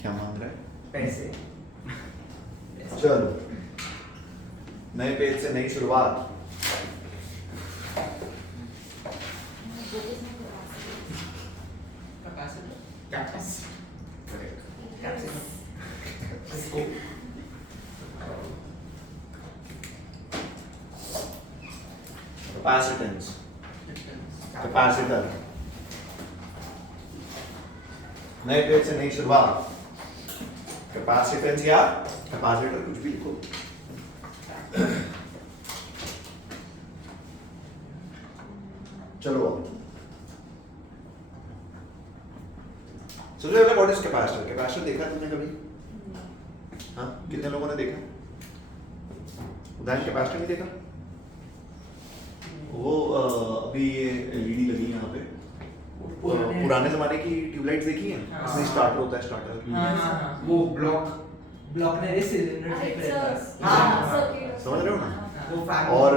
क्या मांग रहा है? पैसे। चलो नए पेज से नई शुरुआत। Capacitance, capacitor. नए पेज से नई शुरुआत। कैपेसिटेंस या कैपेसिटर कुछ भी लिखो। चलो सबसे पहले व्हाट इज कैपेसिटर? कैपेसिटर देखा तुमने कभी? हाँ, कितने लोगों ने देखा? उदाहरण कैपेसिटर नहीं देखा? वो अभी ये एलईडी लगी है यहाँ पे, पुराने जमाने की ट्यूबलाइट्स देखी हैं? इसमें स्टार्टर होता है, स्टार्टर। वो ब्लॉक में सिलेंडर टाइप रहता है, समझ रहे हो ना? वो फैन। और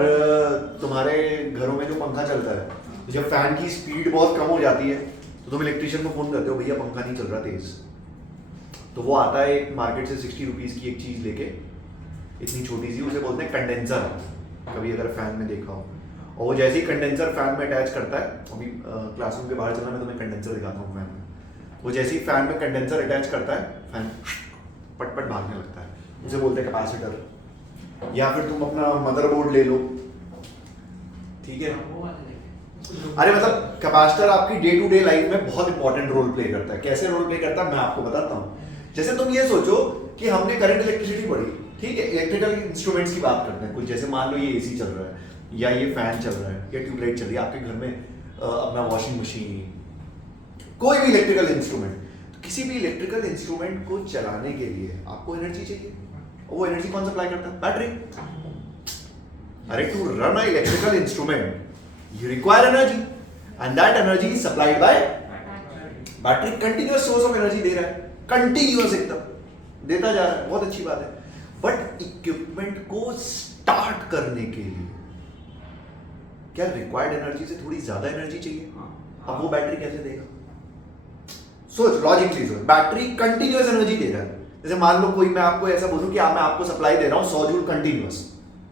तुम्हारे घरों में जो पंखा चलता है, तो जब फैन की स्पीड बहुत कम हो जाती है तो तुम इलेक्ट्रिशियन को फोन करते हो, भैया पंखा नहीं चल रहा तेज। तो वो आता है एक मार्केट से 60 रुपीज की एक चीज लेके, इतनी छोटी सी, उसे बोलते हैं कंडेंसर। कभी अगर फैन में देखा हो, और वो जैसे ही कंडेंसर फैन में अटैच करता है, अभी क्लासरूम के बाहर चलना, मैं तुम्हें कंडेंसर दिखाता हूँ फैन में। वो जैसे ही फैन में कंडेंसर अटैच करता है, फैन पटपट भागने लगता है, उसे बोलते हैं कैपेसिटर। या फिर तुम अपना मदरबोर्ड ले लो, ठीक है? अरे मतलब कैपेसिटर आपकी डे टू डे लाइफ में बहुत इंपॉर्टेंट रोल प्ले करता है। कैसे रोल प्ले करता है मैं आपको बताता हूँ। जैसे तुम ये सोचो कि हमने करंट इलेक्ट्रिसिटी पढ़ी, ठीक है, इलेक्ट्रिकल इंस्ट्रूमेंट्स की बात करते हैं कुछ। जैसे मान लो ये एसी चल रहा है, या ये फैन चल रहा है, या ट्यूबलाइट चल रही है आपके घर में, अपना वॉशिंग मशीन, कोई भी इलेक्ट्रिकल इंस्ट्रूमेंट। तो किसी भी इलेक्ट्रिकल इंस्ट्रूमेंट को चलाने के लिए आपको एनर्जी चाहिए, और वो एनर्जी कौन सप्लाई करता है? बैटरी। अरे to run a electrical instrument you require energy and that energy is supplied by battery। continuous source of energy दे रहा है, continuous एकदम देता जा रहा है, बहुत अच्छी बात है। बट इक्विपमेंट को स्टार्ट करने के लिए क्या रिक्वायर्ड एनर्जी से थोड़ी ज्यादा एनर्जी चाहिए? अब वो बैटरी कैसे देगा? सोच, लॉजिकली सोच, बैटरी कंटिन्यूअस एनर्जी दे रहा है। जैसे मान लो कोई, मैं आपको ऐसा बोलूं कि मैं आपको सप्लाई दे रहा हूं 100 जूल कंटिन्यूअस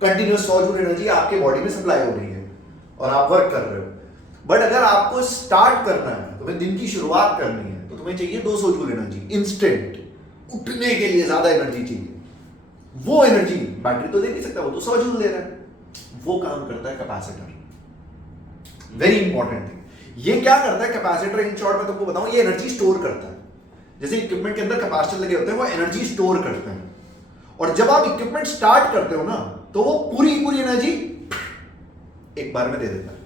100 जूल एनर्जी आपके बॉडी में सप्लाई हो रही है और आप वर्क कर रहे हो। बट अगर आपको स्टार्ट करना है, तुम्हें दिन की शुरुआत करनी है, तो तुम्हें चाहिए 200 जूल एनर्जी इंस्टेंट। उठने के लिए ज्यादा एनर्जी चाहिए, वो एनर्जी बैटरी तो दे नहीं सकता, वो तो 100 जूल दे रहा है। वो काम करता है कैपेसिटर। Very important thing. ये क्या करता है कैपेसिटर? इन शॉर्ट मैं तुमको बताऊं, ये एनर्जी स्टोर करता है। जैसे इक्विपमेंट के अंदर कैपेसिटर लगे होते हैं, वो एनर्जी स्टोर करते हैं, और जब आप इक्विपमेंट स्टार्ट करते हो ना, तो वो पूरी एनर्जी एक बार में दे देता है।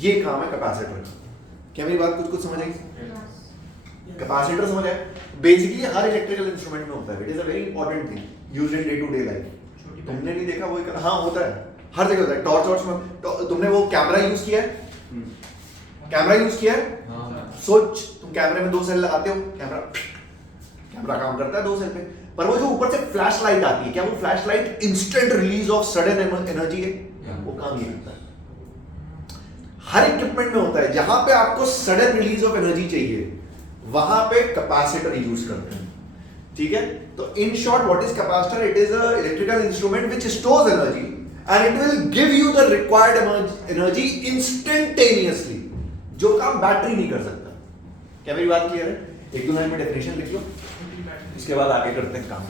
ये काम है कैपेसिटर का। क्या मेरी बात कुछ समझ आई? कैपेसिटर समझ आए? बेसिकली हर इलेक्ट्रिकल इंस्ट्रूमेंट में होता है। It is a very important thing used in day to day life. तुमने नहीं देखा? वो हाँ होता है, हर जगह होता है। टॉर्च में तुमने वो कैमरा यूज किया है? कैमरा यूज किया है? सोच, तुम कैमरे में 2 सेल लगाते हो, कैमरा काम करता है 2 सेल पे, पर वो जो ऊपर से फ्लैश लाइट आती है, क्या वो flash light instant release of sudden energy है? वो काम ये करता है। हर इक्विपमेंट में होता है, जहां पे आपको सडन रिलीज ऑफ एनर्जी चाहिए, वहां पे कैपेसिटर यूज करते हैं, ठीक है? तो in short what is capacitor? It is a electrical instrument which stores energy and it will give you the required energy instantaneously, जो काम बैटरी नहीं कर सकता। क्या मेरी बात क्लियर है? 1-2 लाइन में डेफिनेशन लिख लो, इसके बाद आगे करते हैं काम।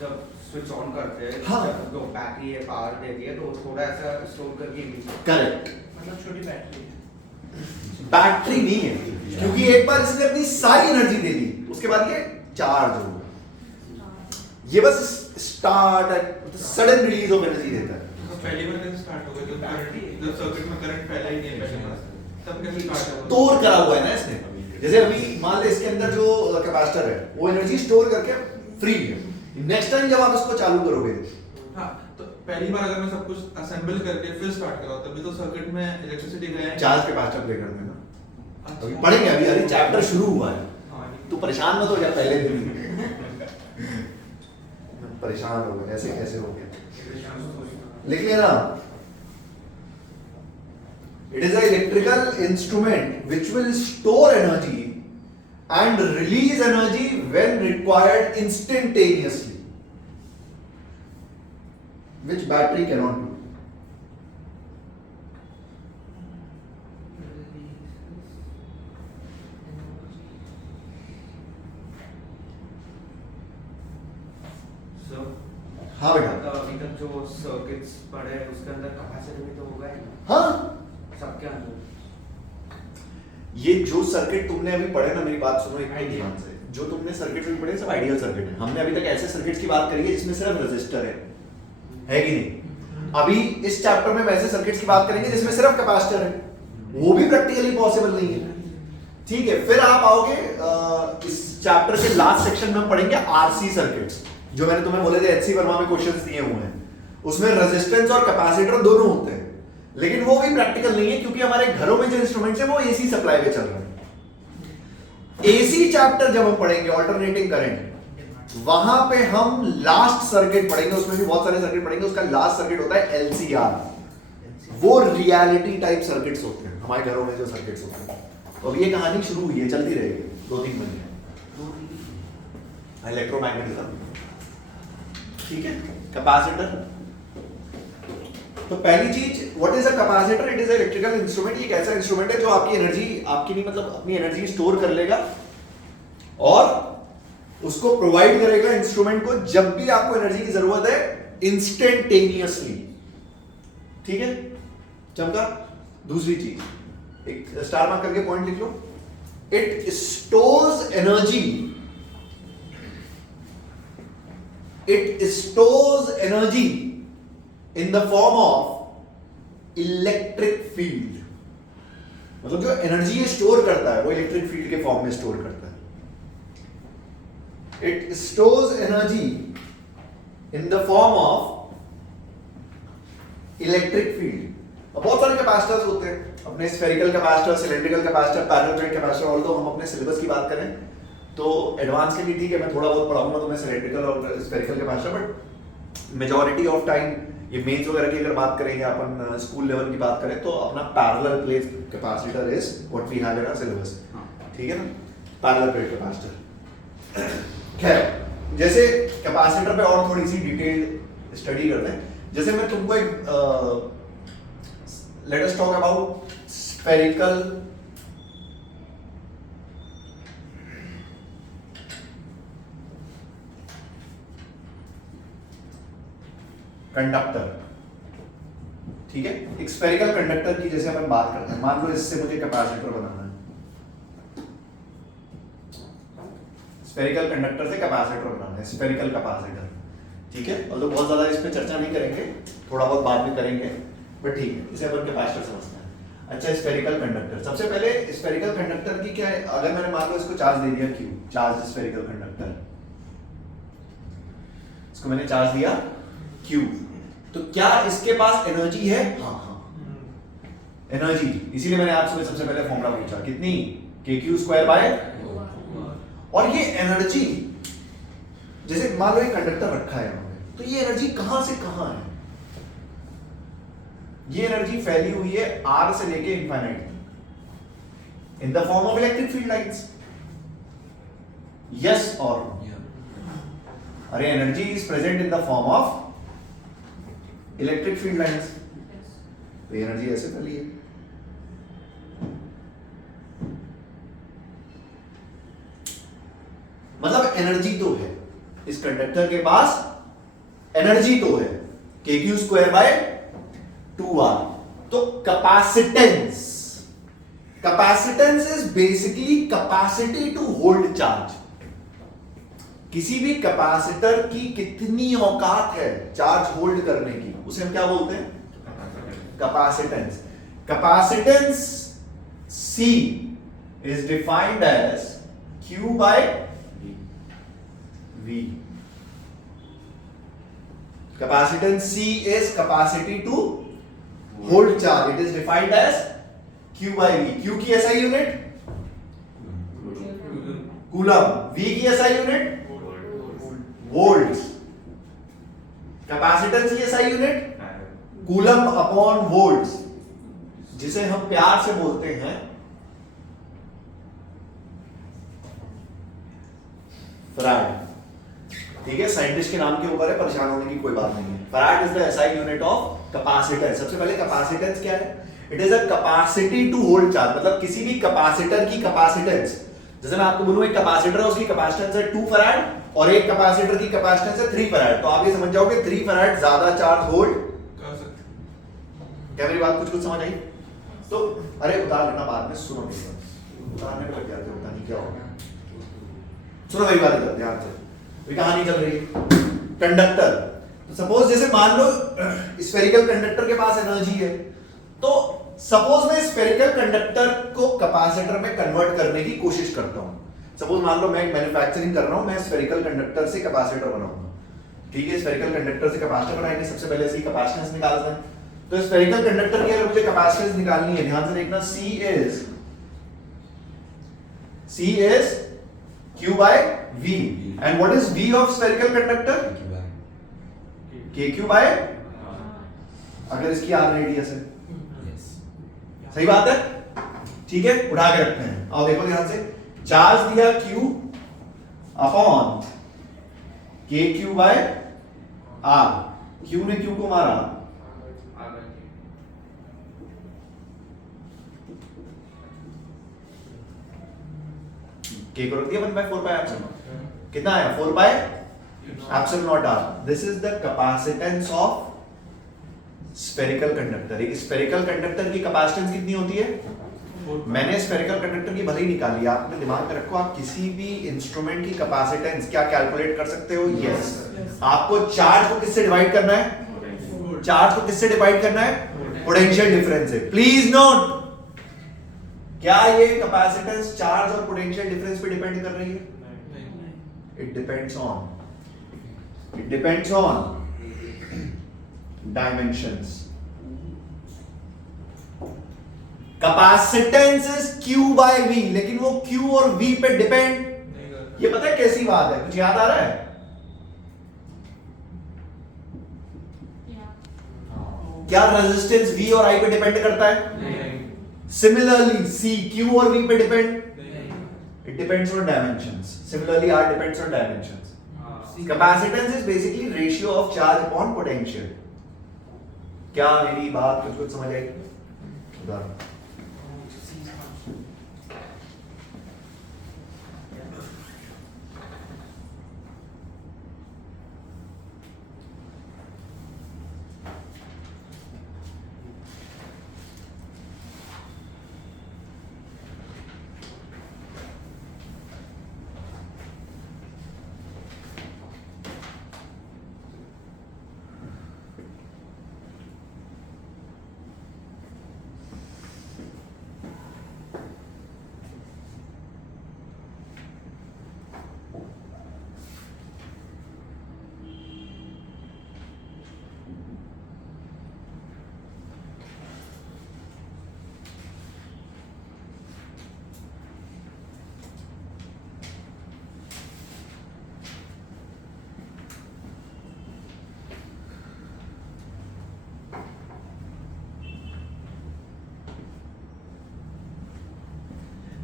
जब स्विच ऑन करते हैं, हाँ, तो बैटरी है, पावर देती है, तो थोड़ा ऐसा स्टोर करके करेक्ट, मतलब छोटी बैटरी है। बैटरी नहीं है, क्योंकि एक बार इसने अपनी सारी एनर्जी दे दी, उसके बाद ये चार्ज होगा। ये बस start sudden release of energy देता है। तो पहली बार कैसे स्टार्ट होगा? जब सर्किट में करंट फैला ही नहीं है, तब कैसे स्टार्ट होगा? स्टोर करा हुआ है ना इसने। जैसे अभी मान ले इसके अंदर जो कैपेसिटर है, वो एनर्जी स्टोर करके फ्री है। नेक्स्ट टाइम जब आप इसको चालू करोगे, हाँ, तो पहली बार अगर मैं सब कुछ असेंबल करके फिर स्टार्ट करा, तभी तो सर्किट में इलेक्ट्रिसिटी गया है। चार्ज कैपेसिटर प्ले करते हैं ना, अच्छा। अभी पढ़ेंगे, अभी चैप्टर शुरू हुआ है। हाँ, तू परेशान मत हो जा, पहले दिन परेशान हो गए, ऐसे कैसे हो गया? लिख लेना, it is a electrical instrument which will store energy and release energy when required instantaneously, which battery cannot do. So हाँ बेटा, अभी तक जो सर्किट्स पढ़े हैं उसके अंदर कैपेसिटर भी तो होगा ही ना हाँ सबके अंदर। ये जो सर्किट तुमने अभी पढ़े ना, मेरी बात सुनो एक Ideal. ध्यान से, जो तुमने सर्किट भी पढ़े सब आइडियल सर्किट है। हमने अभी तक ऐसे सर्किट्स की बात करी है जिसमें सिर्फ रेजिस्टर है कि नहीं? अभी इस चैप्टर में वैसे सर्किट्स की बात करेंगे जिसमें सिर्फ कैपेसिटर है, वो भी प्रैक्टिकली पॉसिबल नहीं है। ठीक है, फिर आप आओगे इस चैप्टर के लास्ट सेक्शन में हम पढ़ेंगे आरसी सर्किट्स, जो मैंने तुम्हें बोले थे एचसी वर्मा में क्वेश्चंस दिए हुए हैं, उसमें रेजिस्टेंस और कैपेसिटर दोनों होते हैं, लेकिन वो भी प्रैक्टिकल नहीं है क्योंकि हमारे घरों में जो इंस्ट्रूमेंट्स है वो एसी सप्लाई पे चल रहे हैं। एसी चैप्टर जब हम पढ़ेंगे ऑल्टरनेटिंग करंट, वहां पे हम लास्ट सर्किट पढ़ेंगे, उसमें भी बहुत सारे सर्किट पढ़ेंगे, उसका लास्ट सर्किट होता है एलसीआर, वो रियलिटी टाइप सर्किट्स होते हैं हमारे घरों में जो सर्किट्स होते हैं। तो अब ये कहानी शुरू हुई है, चलती रहेगी 2-3 महीने, इलेक्ट्रोमैग्नेटिज्म। ठीक है, कैपेसिटर, तो पहली चीज what is a capacitor? It is a electrical instrument. ये एक ऐसा इंस्ट्रूमेंट है जो आपकी एनर्जी, आपकी नहीं मतलब अपनी एनर्जी स्टोर कर लेगा और उसको प्रोवाइड करेगा इंस्ट्रूमेंट को जब भी आपको एनर्जी की जरूरत है, इंस्टेंटेनियसली। ठीक है, चमका। दूसरी चीज एक स्टार मार्क करके पॉइंट लिख लो, it stores energy, it stores energy in the form of electric field. मतलब जो एनर्जी स्टोर करता है वो इलेक्ट्रिक फील्ड के फॉर्म में स्टोर करता है। It stores energy in the form of electric field. बहुत सारे कैपेसिटर्स होते हैं अपने, spherical capacitor, cylindrical capacitor, parallel plate capacitor. Although हम अपने सिलेबस की बात करें तो एडवांस के लिए ठीक है, मैं थोड़ा बहुत पढ़ाऊंगा तुम्हें सिलेंड्रिकल और spherical capacitor, but majority of time ये मेंस वगैरह की अगर बात करेंगे, अपन स्कूल लेवल की बात करें तो अपना parallel plate capacitor is what we have in our syllabus. ठीक है ना, पैरेलल प्लेट कैपेसिटर। खैर, जैसे कैपेसिटर पे और थोड़ी सी डिटेल्ड स्टडी करते हैं। जैसे मैं तुमको एक let us talk about spherical conductor. ठीक है, एक स्फेरिकल कंडक्टर की जैसे अपन बात करते हैं, मान लो इससे मुझे कैपेसिटर बनाना है, स्फेरिकल कंडक्टर से कैपेसिटर बनाना है, स्फेरिकल कैपेसिटर। ठीक है, और तो बहुत ज्यादा इस पे चर्चा नहीं करेंगे, थोड़ा बहुत बाद में करेंगे, बट ठीक है, इसे अपन कैपेसिटर समझते हैं। अच्छा, स्फेरिकल कंडक्टर, सबसे पहले स्फेरिकल कंडक्टर की क्या है? अगर मैंने मान लो इसको चार्ज दे दिया Q, चार्ज स्फेरिकल कंडक्टर, इसको मैंने चार्ज दिया Q, तो क्या इसके पास एनर्जी है? हाँ हाँ, एनर्जी। इसीलिए मैंने आपसे सबसे पहले फॉर्मूला पूछा, कितनी? kq²/, और ये एनर्जी, जैसे मान लो ये कंडक्टर रखा है यहाँ पे, तो ये एनर्जी कहां से कहां है? ये एनर्जी फैली हुई है R से लेके infinity in the form of electric field lines. Yes और अरे, energy is present in the form of electric field lines. तो एनर्जी ऐसे फैली है। मतलब एनर्जी तो है इस कंडक्टर के पास, एनर्जी तो है kq²/2r। तो capacitance, capacitance is basically capacity to hold charge. किसी भी कैपेसिटर की कितनी औकात है चार्ज होल्ड करने की, उसे हम क्या बोलते हैं? Capacitance. Capacitance C is defined as Q/V. Capacitance C is capacity to hold charge. It is defined as Q/V. Q की SI यूनिट कूलम, V की SI यूनिट वोल्ट्स, कैपेसिटेंस की SI unit coulomb upon volts, जिसे हम प्यार से बोलते हैं farad. ठीक है, साइंटिस्ट के नाम के ऊपर है, परेशान होने की कोई बात नहीं है। Farad is the SI unit of capacitance. सबसे पहले कैपेसिटेंस क्या है? It is a capacity to hold charge, मतलब किसी भी कैपेसिटर की कैपेसिटेंस। जैसे मैं आपको बोलूं एक कैपेसिटर है, उसकी कैपेसिटेंस है 2 फराड और एक कैपेसिटर की कैपेसिटेंस है 3 फराड, तो आप ये समझ जाओगे 3 फराड ज्यादा चार्ज होल्ड कर सकते। क्या मेरी बात कुछ समझ आई? तो अरे उतार लेना बाद में, सुनो मेरी बात, उतारने पे लग जाते हो, पता नहीं क्या होगा। सुनो मेरी बात इधर ध्यान से, ये कहानी चल रही है। कंडक्टर, तो सपोज जैसे मान लो स्फेरिकल कंडक्टर के पास एनर्जी है, तो सपोज मैं स्फेरिकल कंडक्टर को कैपेसिटर में कन्वर्ट करने की कोशिश करता हूं। सपोज मान लो मैं मैन्युफैक्चरिंग कर रहा हूं, मैं स्फेरिकल कंडक्टर से कैपेसिटर बनाऊंगा। ठीक है, स्फेरिकल कंडक्टर से कैपेसिटर बनाएंगे, सबसे पहले इसकी कैपेसिटेंस निकालते हैं। तो स्फेरिकल कंडक्टर की अगर मुझे कैपेसिटेंस निकालनी है, ध्यान से देखना, C is Q by V, and what is V of spherical conductor? KQ by, अगर इसकी R रेडियस है, सही बात है? ठीक है, उठा के रखते हैं। आओ देखो ध्यान से, चार्ज दिया Q upon KQ by R, Q ने Q को मारा, K को रख दिया 1/4 पाई एप्सिलॉन। कितना आया? 4 pi epsilon not R। This is the capacitance of spherical conductor. एक स्फेरिकल कंडक्टर की कैपेसिटेंस कितनी होती है? मैंने स्फेरिकल कंडक्टर की भले ही निकाली, आपने दिमाग में रखो, आप किसी भी इंस्ट्रूमेंट की कैपेसिटेंस क्या कैलकुलेट कर सकते हो? यस। आपको चार्ज को किससे डिवाइड करना है? चार्ज को किससे डिवाइड करना है? पोटेंशियल डिफरेंस से। प्लीज नोट, क्या ये कैपेसिटेंस चार्ज और पोटेंशियल डिफरेंस पे डिपेंड कर रही है? It depends on dimensions. Capacitance is Q by V, लेकिन वो Q और V पे डिपेंड, ये पता है कैसी बात है? कुछ याद आ रहा है? क्या रेजिस्टेंस V और I पे डिपेंड करता है? Similarly, C, Q और V पे depend? It depends on dimensions. Similarly, R depends on dimensions. Capacitance is basically ratio of charge upon potential. क्या मेरी बात कुछ समझ आई? उदाहरण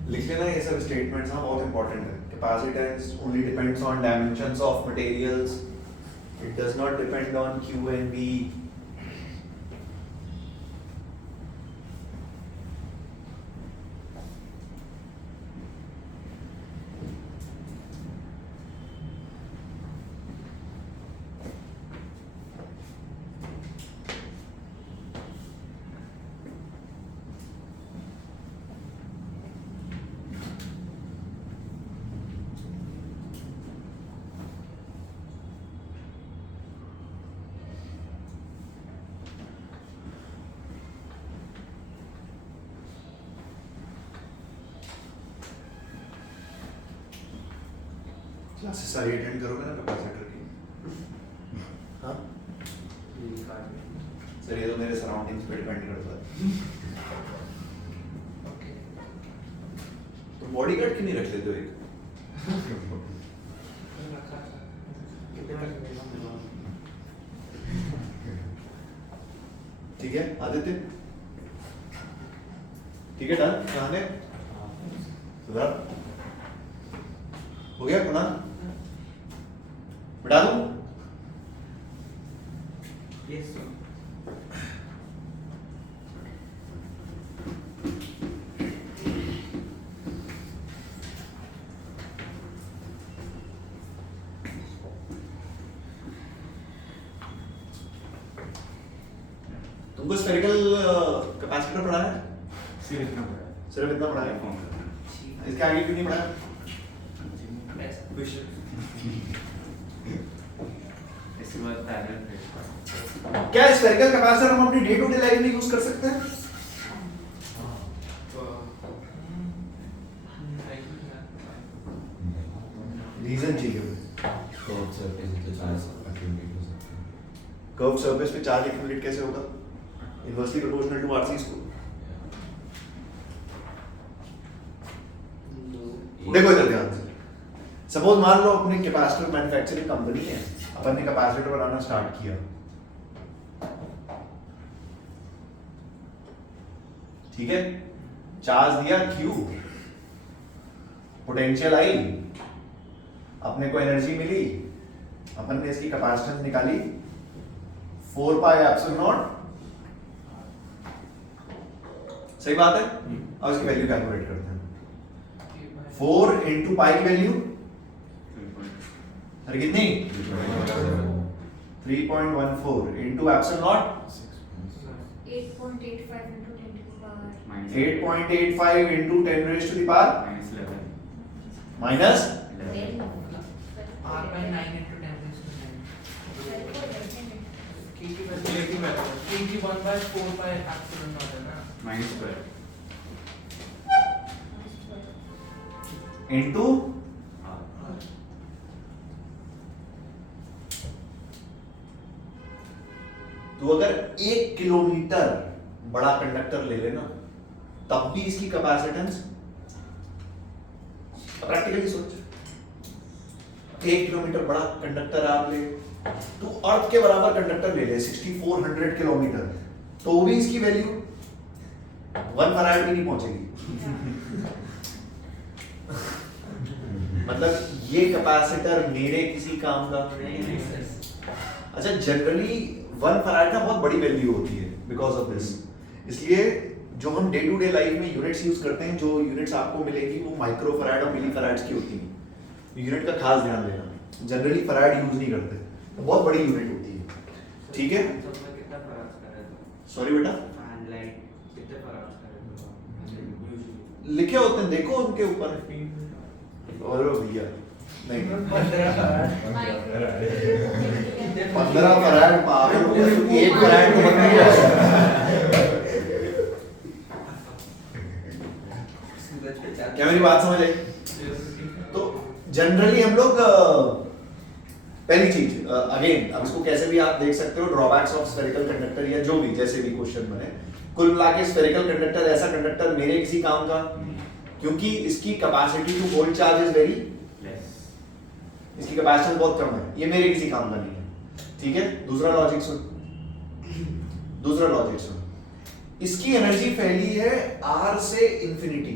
लिख लेना, ये सब स्टेटमेंट्स हाँ बहुत इंपॉर्टेंट है। Capacitance only depends on dimensions of materials, it does not depend on Q and V। Classes सारी अटेंड करोगे ना कैपेसिटर की? हाँ सर, ये तो मेरे सराउंडिंग्स पे डिपेंड करता है। तो बॉडी गार्ड क्यों नहीं रख लेते हो एक? ठीक है आदित्य, ठीक है डन। कहां है सुधार? हो गया कुणाल? बता दूं? Yes, sir. तुमको स्फेरिकल कैपेसिटर पढ़ा है? सिर्फ इतना पड़ा सिर्फ इतना पढ़ा है? फॉर्म करना इसके आगे क्यों नहीं पढ़ा? इसके बाद पैरेलल प्लेट क्या स्फेरिकल कैपेसिटर हम अपनी डे टू डे लाइफ में यूज कर सकते हैं? रीजन चाहिए। कर्व सरफेस पे चार्ज एक्यूमुलेट हो सकते हैं। कर्व सरफेस पे चार्ज एक्यूमुलेट कैसे होगा? Inversely proportional to RC square. देखो इधर ध्यान से, सपोज मान लो अपने कैपेसिटर मैन्युफैक्चरिंग कंपनी है, अपन ने कैपेसिटर बनाना स्टार्ट किया, ठीक है, चार्ज दिया Q, पोटेंशियल आई, अपने को एनर्जी मिली, अपन ने इसकी कैपेसिटेंस निकाली 4 पाई एप्सिलॉन नॉट, सही बात है? अब इसकी वैल्यू कैलकुलेट करते हैं। 4 into पाई की वैल्यू अरे कितनी? 3.14 into epsilon not 8.85 into 10 to the power. 8.85 into 10 raised to the power minus 10. R by 9 into 10 raised to 9. KT by 1 by 4 by epsilon naught है ना? माइनस स्क्वायर into तो अगर 1 kilometre बड़ा कंडक्टर ले लेना तब भी इसकी कैपेसिटेंस, प्रैक्टिकली सोच, 1 किलोमीटर बड़ा कंडक्टर आप ले, तो अर्थ के बराबर कंडक्टर ले ले 6400 किलोमीटर, तो भी इसकी वैल्यू 1 फराड भी नहीं पहुंचेगी। मतलब ये कैपेसिटर मेरे किसी काम का नहीं। अच्छा, जनरली 1 फराड ना बहुत बड़ी वैल्यू होती है बिकॉज ऑफ दिस, इसलिए जो हम डे टू डे लाइफ में यूनिट्स यूज करते हैं, जो यूनिट्स आपको मिलेगी वो माइक्रो फराड और मिली फराड्स की होती हैं। यूनिट का खास ध्यान देना, जनरली फराड यूज नहीं करते, तो बहुत बड़ी यूनिट होती है, ठीक है? कितना फराज कर रहे हो? सॉरी बेटा, लाइट कितने फराज कर रहे हो? लिखे होते हैं, देखो उनके ऊपर। और भैया नहीं, 15 फराड पावर, 1 फराड तो बन गया। क्या मेरी बात समझ आई? तो जनरली हम लोग पहली चीज अगेन, अब इसको कैसे भी आप देख सकते हो, ड्रॉबैक्स ऑफ स्फेरिकल कंडक्टर या जो भी जैसे भी क्वेश्चन बने, कुल मिला के स्फेरिकल कंडक्टर ऐसा कंडक्टर मेरे किसी काम का, क्योंकि इसकी capacity to hold charge is very less, इसकी कैपेसिटेंस बहुत कम है, ये मेरे किसी काम का नहीं है, ठीक है? दूसरा लॉजिक सुन, इसकी एनर्जी फैली है R से इंफिनिटी,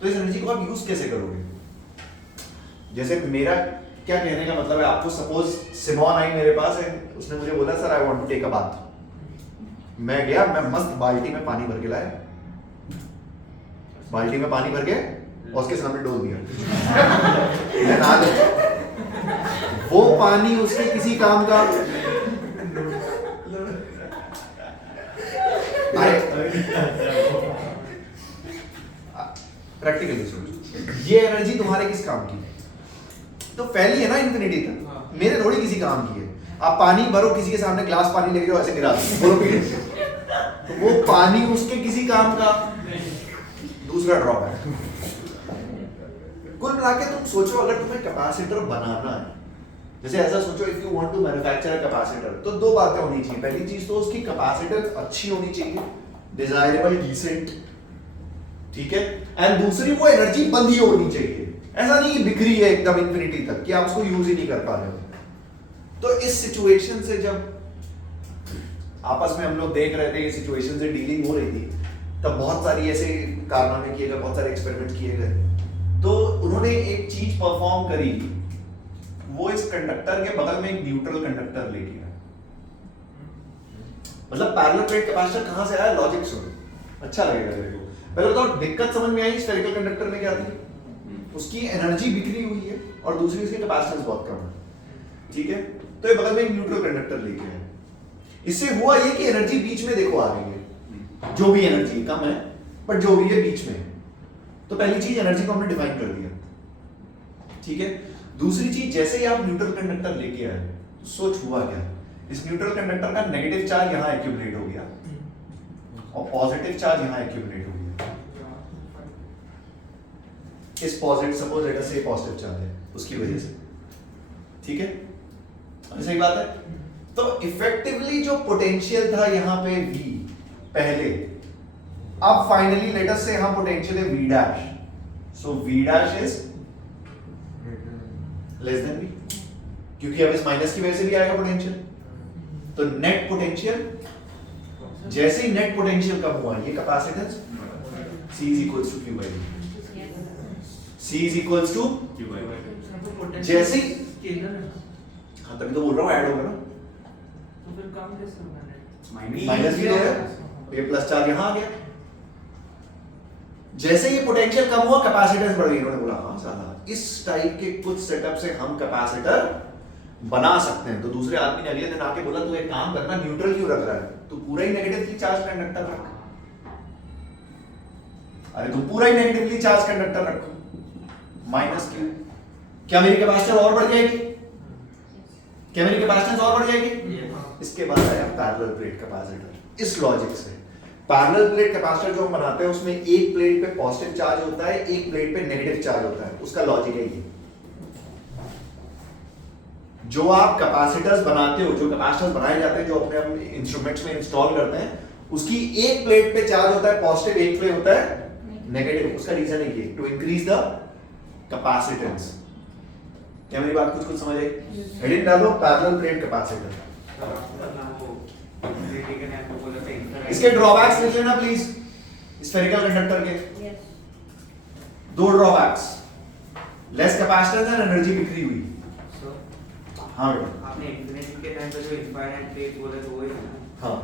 तो इस एनर्जी को आप यूज कैसे करोगे? जैसे मेरा क्या कहने का मतलब है आपको, सपोज सिमोन आई मेरे पास है, उसने मुझे बोला sir I want to take a bath, मैं गया, मैं मस्त बाल्टी में पानी भर के लाया, बाल्टी में पानी भर के और उसके सामने डोल दिया, मैं नहा गया, वो पानी उसके किसी काम का प्रैक्टिकली सोचो, ये एनर्जी तुम्हारे किस काम की है? तो फैली है ना इंफिनिटी तक, मेरे थोड़ी किसी काम की है। आप पानी भरो, किसी के सामने ग्लास पानी लेके जाओ, ऐसे गिरा दो, बोलो पी लो। तो वो पानी उसके किसी काम का। दूसरा ड्रॉबैक, कुल मिला के तुम सोचो, अगर तुम्हें कैपेसिटर बनाना है, जैसे ऐसा सोचो, if you want to manufacture a capacitor, तो 2 बातें होनी चाहिए। पहली चीज तो उसकी कैपेसिटेंस अच्छी होनी चाहिए, डिजायरेबल, डिसेंट, ठीक है? एंड दूसरी वो एनर्जी बंधी होनी चाहिए, ऐसा नहीं कि बिखरी है एकदम इंफिनिटी तक कि आप उसको यूज ही नहीं कर पा रहे हो। तो इस सिचुएशन से जब आपस में हम लोग देख रहे थे, ये सिचुएशन से डीलिंग हो रही थी, तब बहुत सारी ऐसे कारनामे किए गए, बहुत सारे एक्सपेरिमेंट किए गए, तो उन्होंने एक चीज परफॉर्म करी, वो इस कंडक्टर के बगल में एक न्यूट्रल कंडक्टर लेके आया। मतलब पैरेलल प्लेट कैपेसिटर कहां से आया, लॉजिक सुनो, अच्छा लगेगा तेरे को। पहले बताओ दिक्कत समझ में आई स्फेरिकल कंडक्टर में क्या थी? उसकी एनर्जी बिखरी हुई है और दूसरी उसकी कैपेसिटेंस बहुत कम है, ठीक है। तो ये बगल में एक न्यूट्रल कंडक्टर लेके आए। इससे हुआ ये कि एनर्जी बीच में देखो आ रही है, जो भी एनर्जी कम है बट जो भी है बीच में। तो पहली चीज एनर्जी को हमने डिफाइन कर दिया, ठीक है। दूसरी चीज जैसे ही आप न्यूट्रल कंडक्टर लेके आए तो सोच हुआ क्या, इस न्यूट्रल कंडक्टर का नेगेटिव चार्ज यहां एक्यूमुलेट हो गया और पॉजिटिव चार्ज यहां एक्यूमुलेट हो गया। इस पॉजिटिव सपोज लेट अस से पॉजिटिव चार्ज है उसकी वजह से, ठीक है, सही बात है। तो इफेक्टिवली जो पोटेंशियल था यहां पे V पहले, अब फाइनली लेट अस से यहां पोटेंशियल है V dash, so V dash is less than V, क्योंकि अब इस माइनस की वजह से भी आएगा पोटेंशियल। तो नेट पोटेंशियल, जैसे ही नेट पोटेंशियल कम हुआ ये capacitance C is equals to Q by V, C is equals to जैसे ही स्केलर है, हाँ तभी तो बोल रहा हूँ ऐड होगा ना, तो फिर कम कैसे होगा नेट? माइनस भी है, ये प्लस चार्ज यहां आ गया। जैसे ये पोटेंशियल कम हुआ कैपेसिटेंस बढ़ गई। इन्होंने बोला हाँ साला इस टाइप के कुछ सेटअप से हम कैपेसिटर बना सकते हैं। तो दूसरे आदमी ने अगले दिन आके बोला तू एक काम करना, न्यूट्रल क्यों रख रहा है, तू पूरा ही नेगेटिवली चार्ज कंडक्टर रख। अरे तू पूरा ही नेगेटिवली चार्ज कंडक्टर रखो, माइनस क्यों, क्या मेरी कैपेसिटर और बढ़ जाएगी, क्या मेरी कैपेसिटेंस और बढ़ जाएगी? इसके बाद आया पैरेलल प्लेट कैपेसिटर। इस लॉजिक से पैरेलल प्लेट कैपेसिटर जो हम बनाते हैं उसमें एक प्लेट पे पॉजिटिव चार्ज होता है, एक प्लेट पे नेगेटिव चार्ज होता है। उसका लॉजिक है ये, जो आप कैपेसिटर्स बनाते हो, जो कैपेसिटर्स बनाए जाते हैं, जो अपने अपने इंस्ट्रूमेंट्स में इंस्टॉल करते हैं, उसकी एक प्लेट पे चार्ज होता है पॉजिटिव, एक प्लेट होता है नेगेटिव। उसका रीजन है ये, टू इंक्रीज द कैपेसिटेंस। क्या मेरी बात कुछ कुछ समझ आई? हेडिंग डालो पैरेलल प्लेट कैपेसिटर। इसके ड्रॉबैक्स लिख लेना प्लीज, स्फेरिकल कंडक्टर के Yes. दो drawbacks, less capacitance and energy बिखरी हुई। हाँ बेटा, आपने इन्फिनिटी के टाइम पे जो इनफाइनाइट प्लेट बोले तो वही है ना? हाँ।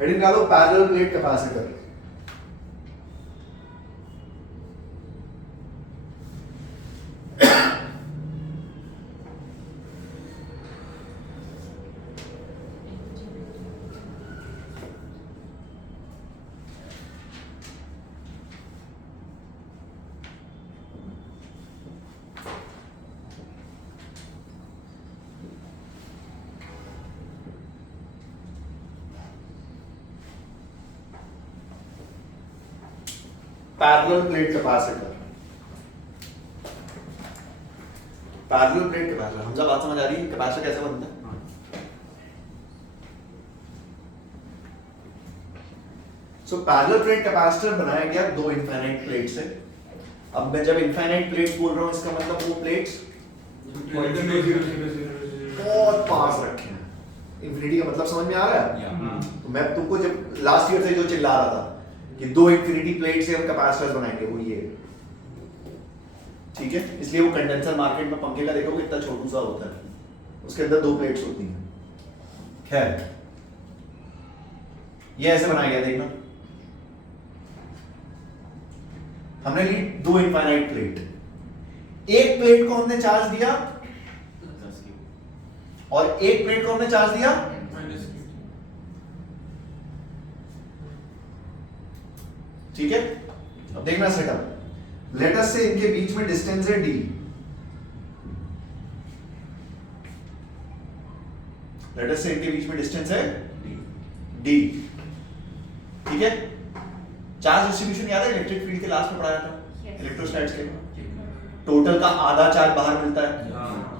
हेडिंग डालो parallel plate capacitor. Parallel plate capacitor, parallel plate capacitor, Hamza बात समझ आ रही है? कैपेसिटर कैसे बनता है? सो पैरेलल प्लेट कैपेसिटर बनाया गया दो इनफाइनाइट प्लेट से। अब मैं जब इनफाइनाइट प्लेट्स बोल रहा हूं इसका मतलब वो प्लेट्स बहुत पास रखे हैं। इंफिनिटी का मतलब समझ में आ रहा है? तो मैं तुमको जब लास्ट ईयर से जो चिल्ला रहा था कि दो इंफिनिटी प्लेट से हम कैपेसिटर्स बनाएंगे, वो ये, ठीक है। इसलिए वो कंडेंसर मार्केट में पंखे का देखोगे इतना छोटू सा होता है, उसके अंदर दो प्लेट्स होती हैं। खैर ये ऐसे बनाया गया, देखना हमने ली दो इनफाइनाइट प्लेट, एक प्लेट को हमने चार्ज दिया और एक प्लेट को हमने चार्ज दिया माइनस ठीक है। अब देखना सेटअप, लेट अस से इनके बीच में डिस्टेंस है d, लेट अस से इनके बीच में डिस्टेंस है d, ठीक है। चार्ज डिस्ट्रीब्यूशन याद है इलेक्ट्रिक फील्ड के लास्ट में पढ़ाया था, Yes. इलेक्ट्रोस्टैट्स के टोटल का आधा चार्ज बाहर मिलता है,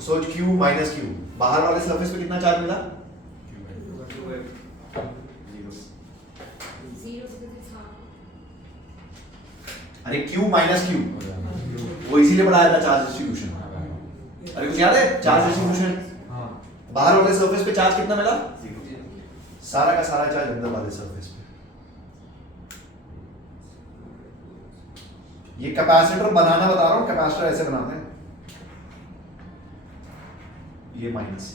सोच q माइनस q, बाहर वाले सरफेस पे कितना चार्ज मिला? Zero because it's half. अरे q माइनस q, वो इसीलिए पढ़ाया था चार्ज डिस्ट्रीब्यूशन। अरे कुछ याद है चार्ज डिस्ट्रीब्यूशन? बाहर वाले सरफेस पे चार्ज कितना मिला? सारा का सारा चार्ज अंदर वाले सरफेस पे। ये कैपेसिटर बनाना बता रहा हूं, कैपेसिटर ऐसे बनाते हैं, ये minus.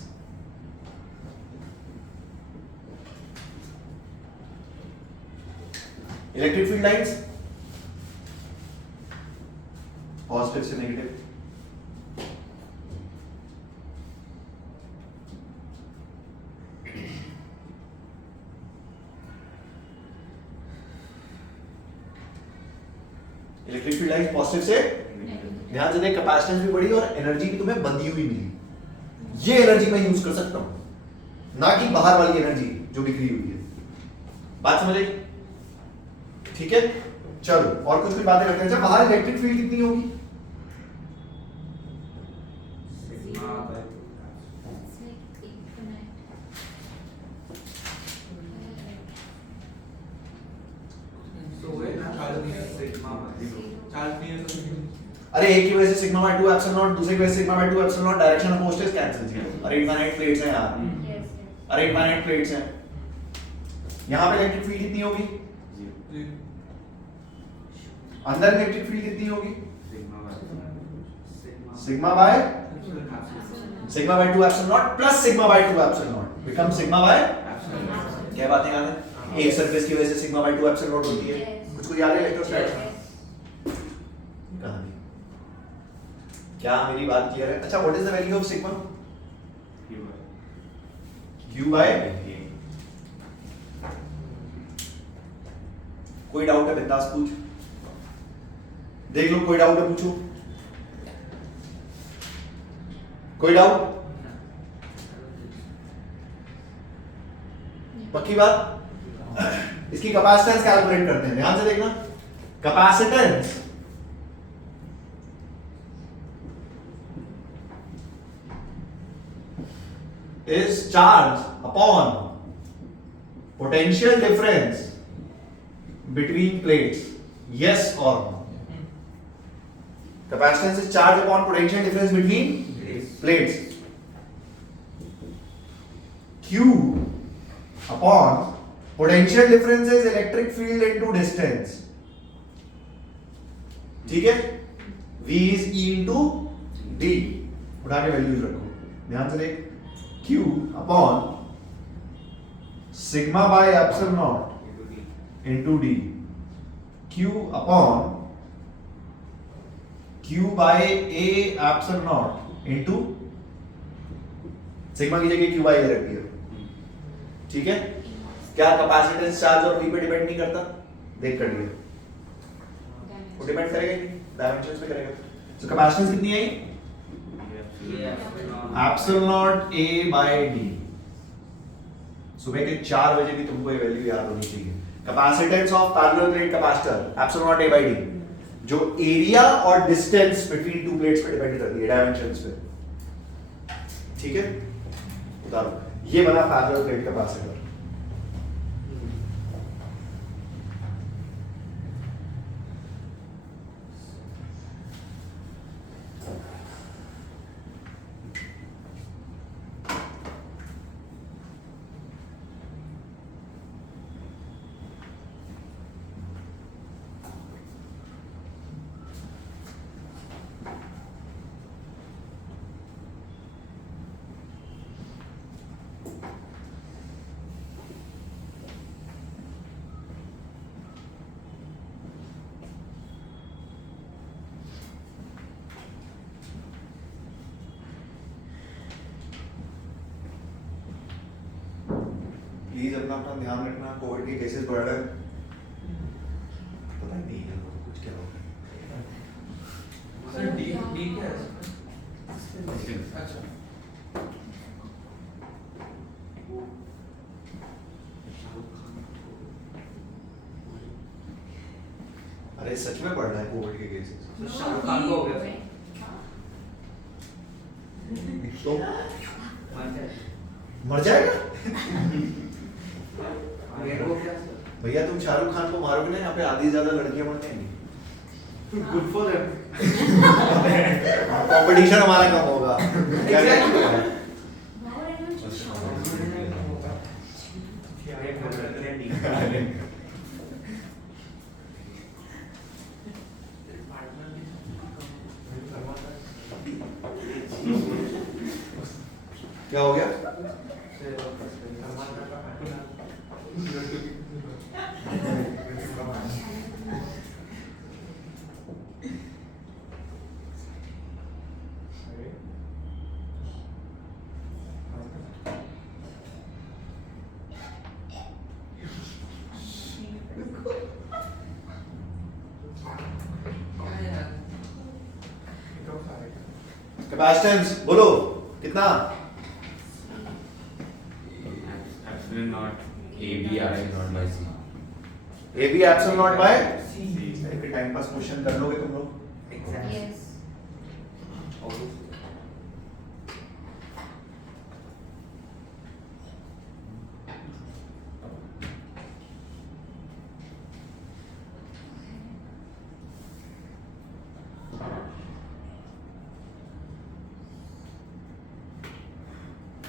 Electric field lines positive से negative, electric field lines positive से, ध्यान से देख, कैपेसिटेंस भी बढ़ी और एनर्जी भी तुम्हें बंधी हुई मिली। ये एनर्जी मैं यूज कर सकता हूं, ना कि बाहर वाली एनर्जी जो बिखरी हुई है। बात समझ आई? ठीक है, चलो और कुछ बातें करते हैं। अच्छा, बाहर इलेक्ट्रिक फील्ड कितनी होगी? सिग्मा बाय तो वो है ना सिग्मा बाय चार्ज नहीं है तो अरे एक की वजह से सिग्मा बाय 2 एप्सिलॉन नॉट, दूसरे की वजह से sigma bye 2 epsilon not, direction of forces cancel किया। अरे इनफाइनाइट प्लेट्स हैं यार, अरे इनफाइनाइट प्लेट्स हैं। यहां पे इलेक्ट्रिक फील्ड कितनी होगी? जी अंदर इलेक्ट्रिक फील्ड कितनी होगी? Sigma sigma bye 2 epsilon not plus sigma bye 2 epsilon not become sigma bye, क्या बातें याद है? एक सरफेस की वजह से सिग्मा बाय 2 एप्सिलॉन नॉट होती है। कुछ को याद है इलेक्ट्रोस्टैटिक्स? कहां? क्या मेरी बात क्लियर है? अच्छा, what is the value of sigma? Q by, कोई डाउट है बिंदास पूछ, देख लो, कोई डाउट है पूछो, कोई डाउट? पक्की बात? इसकी कैपेसिटेंस कैलकुलेट करते हैं, ध्यान से देखना। Capacitance is charge upon potential difference between plates, yes or no? Capacitance is charge upon potential difference between plates. Q upon potential difference is electric field into distance. ठीक है? V is E into D. उठा के values रखो, ध्यान से देख। Q upon sigma by epsilon naught into D. Q upon Q by A epsilon naught into sigma की जगह Q by A रख दिया। ठीक है? क्या कैपेसिटेंस चार्ज और V पे डिपेंड नहीं करता? देख कर लिया, वो डिपेंड करेगा ही नहीं, डायमेंशंस पे करेगा। तो कैपेसिटेंस कितनी आई? Epsilon not A by D। सुबह के 4 बजे भी तुमको ये वैल्यू याद होनी चाहिए। Capacitance of parallel plate capacitor epsilon not A by D, जो एरिया और डिस्टेंस बिटवीन टू प्लेट्स पे डिपेंड करती है, डायमेंशंस पे। ठीक है, उतारो। ये बना पैरेलल प्लेट कैपेसिटर। प्लीज अपना अपना ध्यान रखना, कोविड के केसेस बढ़ रहे हैं, पता ही नहीं है कुछ क्या हो रहा है। सर डी क्या है? अच्छा अरे सच में बढ़ रहा है कोविड के केसेस। शाहरुख खान को हो गया तो मर मर जाएगा वो क्या सर? भैया, तुम शाहरुख खान को मारोगे ना, यहाँ पे आधी ज्यादा लड़कियां मर जाएंगी। गुड फॉर देम, कंपटीशन हमारा कम होगा। क्या क्या हो गया? कैपेसिटेंस बोलो कितना? Epsilon not AB actually not by C. A B epsilon not by C. एक टाइम पास क्वेश्चन कर लोगे तुम लोग? Exactly. Yes.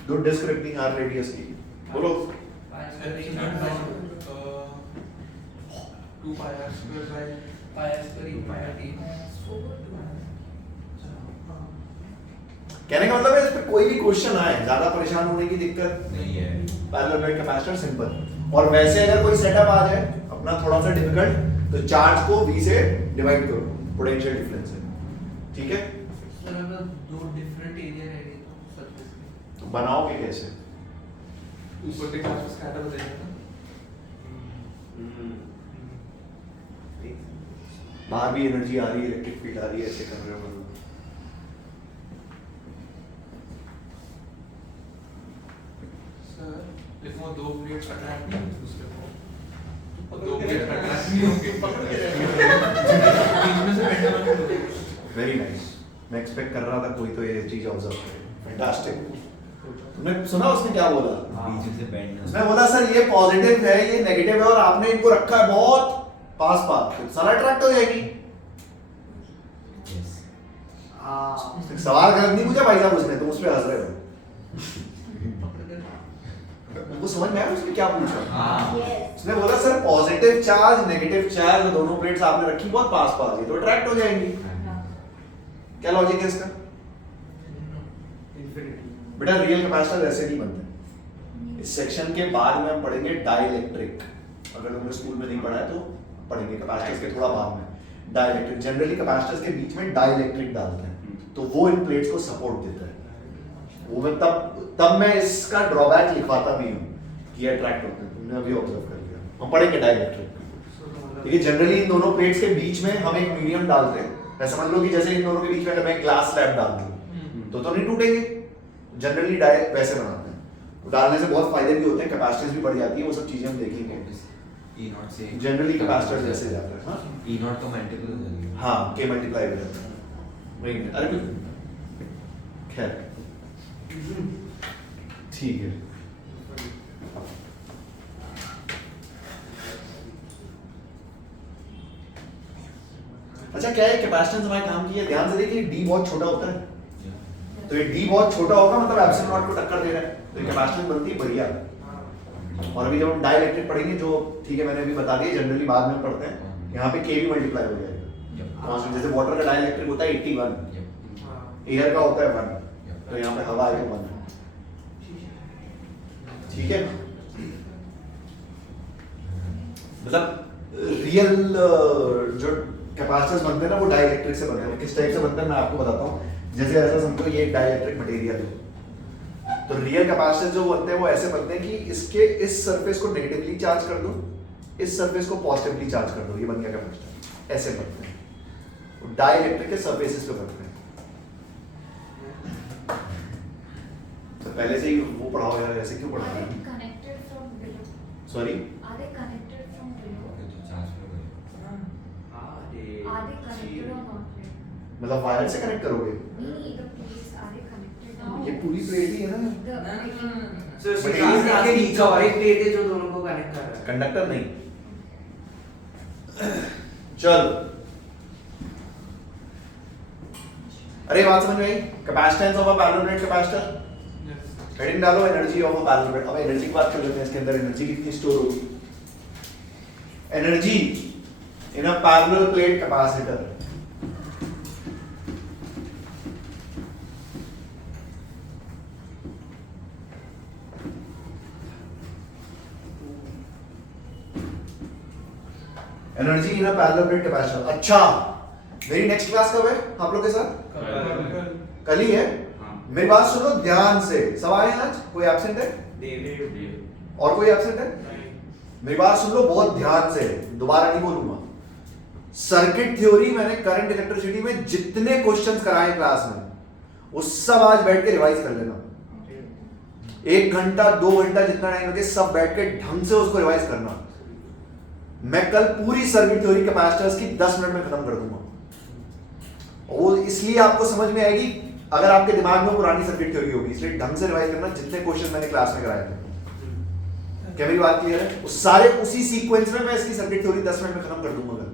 दो डिस्क रिपलिंग आर रेडियस की बोलो। Two pi r square by कहने का मतलब है इस पे कोई भी क्वेश्चन आए ज्यादा परेशान होने की दिक्कत नहीं है। Parallel capacitor simple. और वैसे अगर कोई सेटअप आ जाए अपना थोड़ा सा डिफिकल्ट तो चार्ज को V से डिवाइड करो पोटेंशियल डिफरेंस से, ठीक है? सर अगर दो डिफरेंट एरिया रहेंगे तो सरफेस के तो बनाओगे कैसे? ऊपर के चार्ज स्कैटर हो जाएगा ना। बाहर भी एनर्जी आ रही है, इलेक्ट्रिक फील्ड आ रही है, ऐसे कर रहे हो मतलब। सर लेकिन वो दो प्लेट्स अटैक नहीं होंगे दूसरे को, और दो प्लेट्स अटैक नहीं होंगे बीच में से पेंडुलम हो जाएगा। Very nice. मैं एक्सपेक्ट कर रहा था कोई तो ये चीज ऑब्जर्व करे। फैंटास्टिक। तुमने सुना उसने क्या बोला? बीच से बैंड उसने बोला सर ये पॉजिटिव है, ये नेगेटिव है और आपने इनको रखा है बहुत पास पास, तो सारा अट्रैक्ट हो जाएगी। यस। सवाल गलत नहीं पूछा भाई साहब उसने, तुम उस पे हंस रहे हो। तुमको समझ में आया उसने क्या पूछा? Yes. उसने बोला sir positive charge negative charge दोनों प्लेट्स आपने रखी बहुत पास पास, ये तो अट्रैक्ट हो जाएंगी। क्या लॉजिक है इसका? बेटा रियल कैपेसिटर ऐसे नहीं बनते। इस सेक्शन के बाद में हम पढ़ेंगे डाइलेक्ट्रिक। अगर तुमने स्कूल में नहीं पढ़ा है तो पढ़ेंगे कैपेसिटर्स के थोड़ा बाद में। डाइलेक्ट्रिक जनरली कैपेसिटर्स के बीच में डाइलेक्ट्रिक डालते हैं तो वो इन प्लेट्स को सपोर्ट देता है। वो मैं तब मैं इसका ड्रॉबैक लिखवाता भी हूँ कि ये अट्रैक्ट होते हैं। तुमने अभी ऑब्जर्व कर लिया। हम पढ़ेंगे डाइलेक्ट्रिक। देखिए जनरली इन दोनों प्लेट्स के बीच में हम एक मीडियम डालते हैं। ऐसा समझ लो कि जैसे इन दोनों के बीच में अगर मैं ग्लास स्लैब डाल दूं तो नहीं टूटेंगे। जनरली वैसे बनाते हैं। तो डालने से बहुत फायदे भी होते हैं, कैपेसिटेंस भी बढ़ जाती है, वो सब चीजें हम देखेंगे। E नॉट से जनरली कैपेसिटर जैसे जाता है। हाँ E नॉट तो मल्टीपल हो जाएगी। हाँ के मल्टीप्लाई हो जाता है। वही अरे कुछ खैर ठीक है। अच्छा क्या है कैपेसिटेंस हमारे काम की है, ध्यान से देखिए डी बहुत छोटा होता है। तो ये डी बहुत छोटा होगा मतलब एप्सिलॉन नॉट को टक्कर दे रहा है, तो ये कैपेसिटेंस बनती है बढ़िया। और अभी जब हम डाइलेक्ट्रिक पढ़ेंगे जो ठीक है मैंने अभी बता दिया, जनरली बाद में पढ़ते हैं, यहाँ पे के भी मल्टीप्लाई हो जाएगा। कांस्टेंट जैसे वाटर का डाइलेक्ट्रिक होता है 81, एयर का होता है 1, तो यहाँ पे हवा है 1। ठीक है, मतलब रियल जो कैपेसिटर्स बनते हैं ना वो डाइलेक्ट्रिक से बनते हैं। किस टाइप से बनते हैं मैं आपको बताता हूँ। जैसे ऐसा समझो ये एक डाइलेक्ट्रिक मटेरियल है, तो रियल कैपेसिटर्स जो बनते हैं वो ऐसे बनते हैं कि इसके इस सरफेस को नेगेटिवली चार्ज कर दो, इस सरफेस को पॉजिटिवली चार्ज कर दो, ये बन गया कैपेसिटर। ऐसे बनते हैं डाइलेक्ट्रिक के सरफेसेस पे बनते हैं। तो पहले से ही वो पढ़ाओ यार, ऐसे क्यों Are पढ़ा they रहे हैं? connected from below? Sorry Are they connected from below? तो चार्ज हो गए। Are they connected or not? मतलब वायर से कनेक्ट करोगे? Nee, the plates, are they connected? ये पूरी प्लेट ही है ना, The So But इसके it is आगे नीचे और एक प्लेट है जो दोनों को कनेक्ट कर रहा है। कंडक्टर नहीं। चल अरे बात समझ में आई? Capacitance of a parallel plate capacitor, heading डालो energy of a parallel plate. अब एनर्जी की बात कर लेते हैं, इसके अंदर एनर्जी कितनी स्टोर होगी। Energy in a parallel plate capacitor energy in a parallel plate capacitor. अच्छा, मेरी नेक्स्ट क्लास कब है आप लोग के साथ? कल ही है। हाँ। मेरी बात सुनो ध्यान से, सब आए हैं आज? कोई एब्सेंट है? और कोई एब्सेंट है? मेरी बात सुन लो बहुत ध्यान से, दोबारा नहीं बोलूंगा। सर्किट थ्योरी मैंने करंट इलेक्ट्रिसिटी में जितने क्वेश्चंस कराए क्लास में वो सब आज बैठ के रिवाइज कर लेना। 1 घंटा 2 घंटा जितना टाइम लगे सब बैठ के ढंग से उसको रिवाइज करना। मैं कल पूरी सर्किट थ्योरी कैपेसिटर्स की 10 मिनट में खत्म कर दूंगा। वो इसलिए आपको समझ में आएगी अगर आपके दिमाग में पुरानी सर्किट थ्योरी होगी, इसलिए ढंग से रिवाइज करना जितने क्वेश्चन मैंने क्लास में कराए थे। क्या मेरी बात क्लियर है? उस सारे उसी सीक्वेंस में मैं इसकी सर्किट थ्योरी 10 मिनट में खत्म कर दूंगा कल।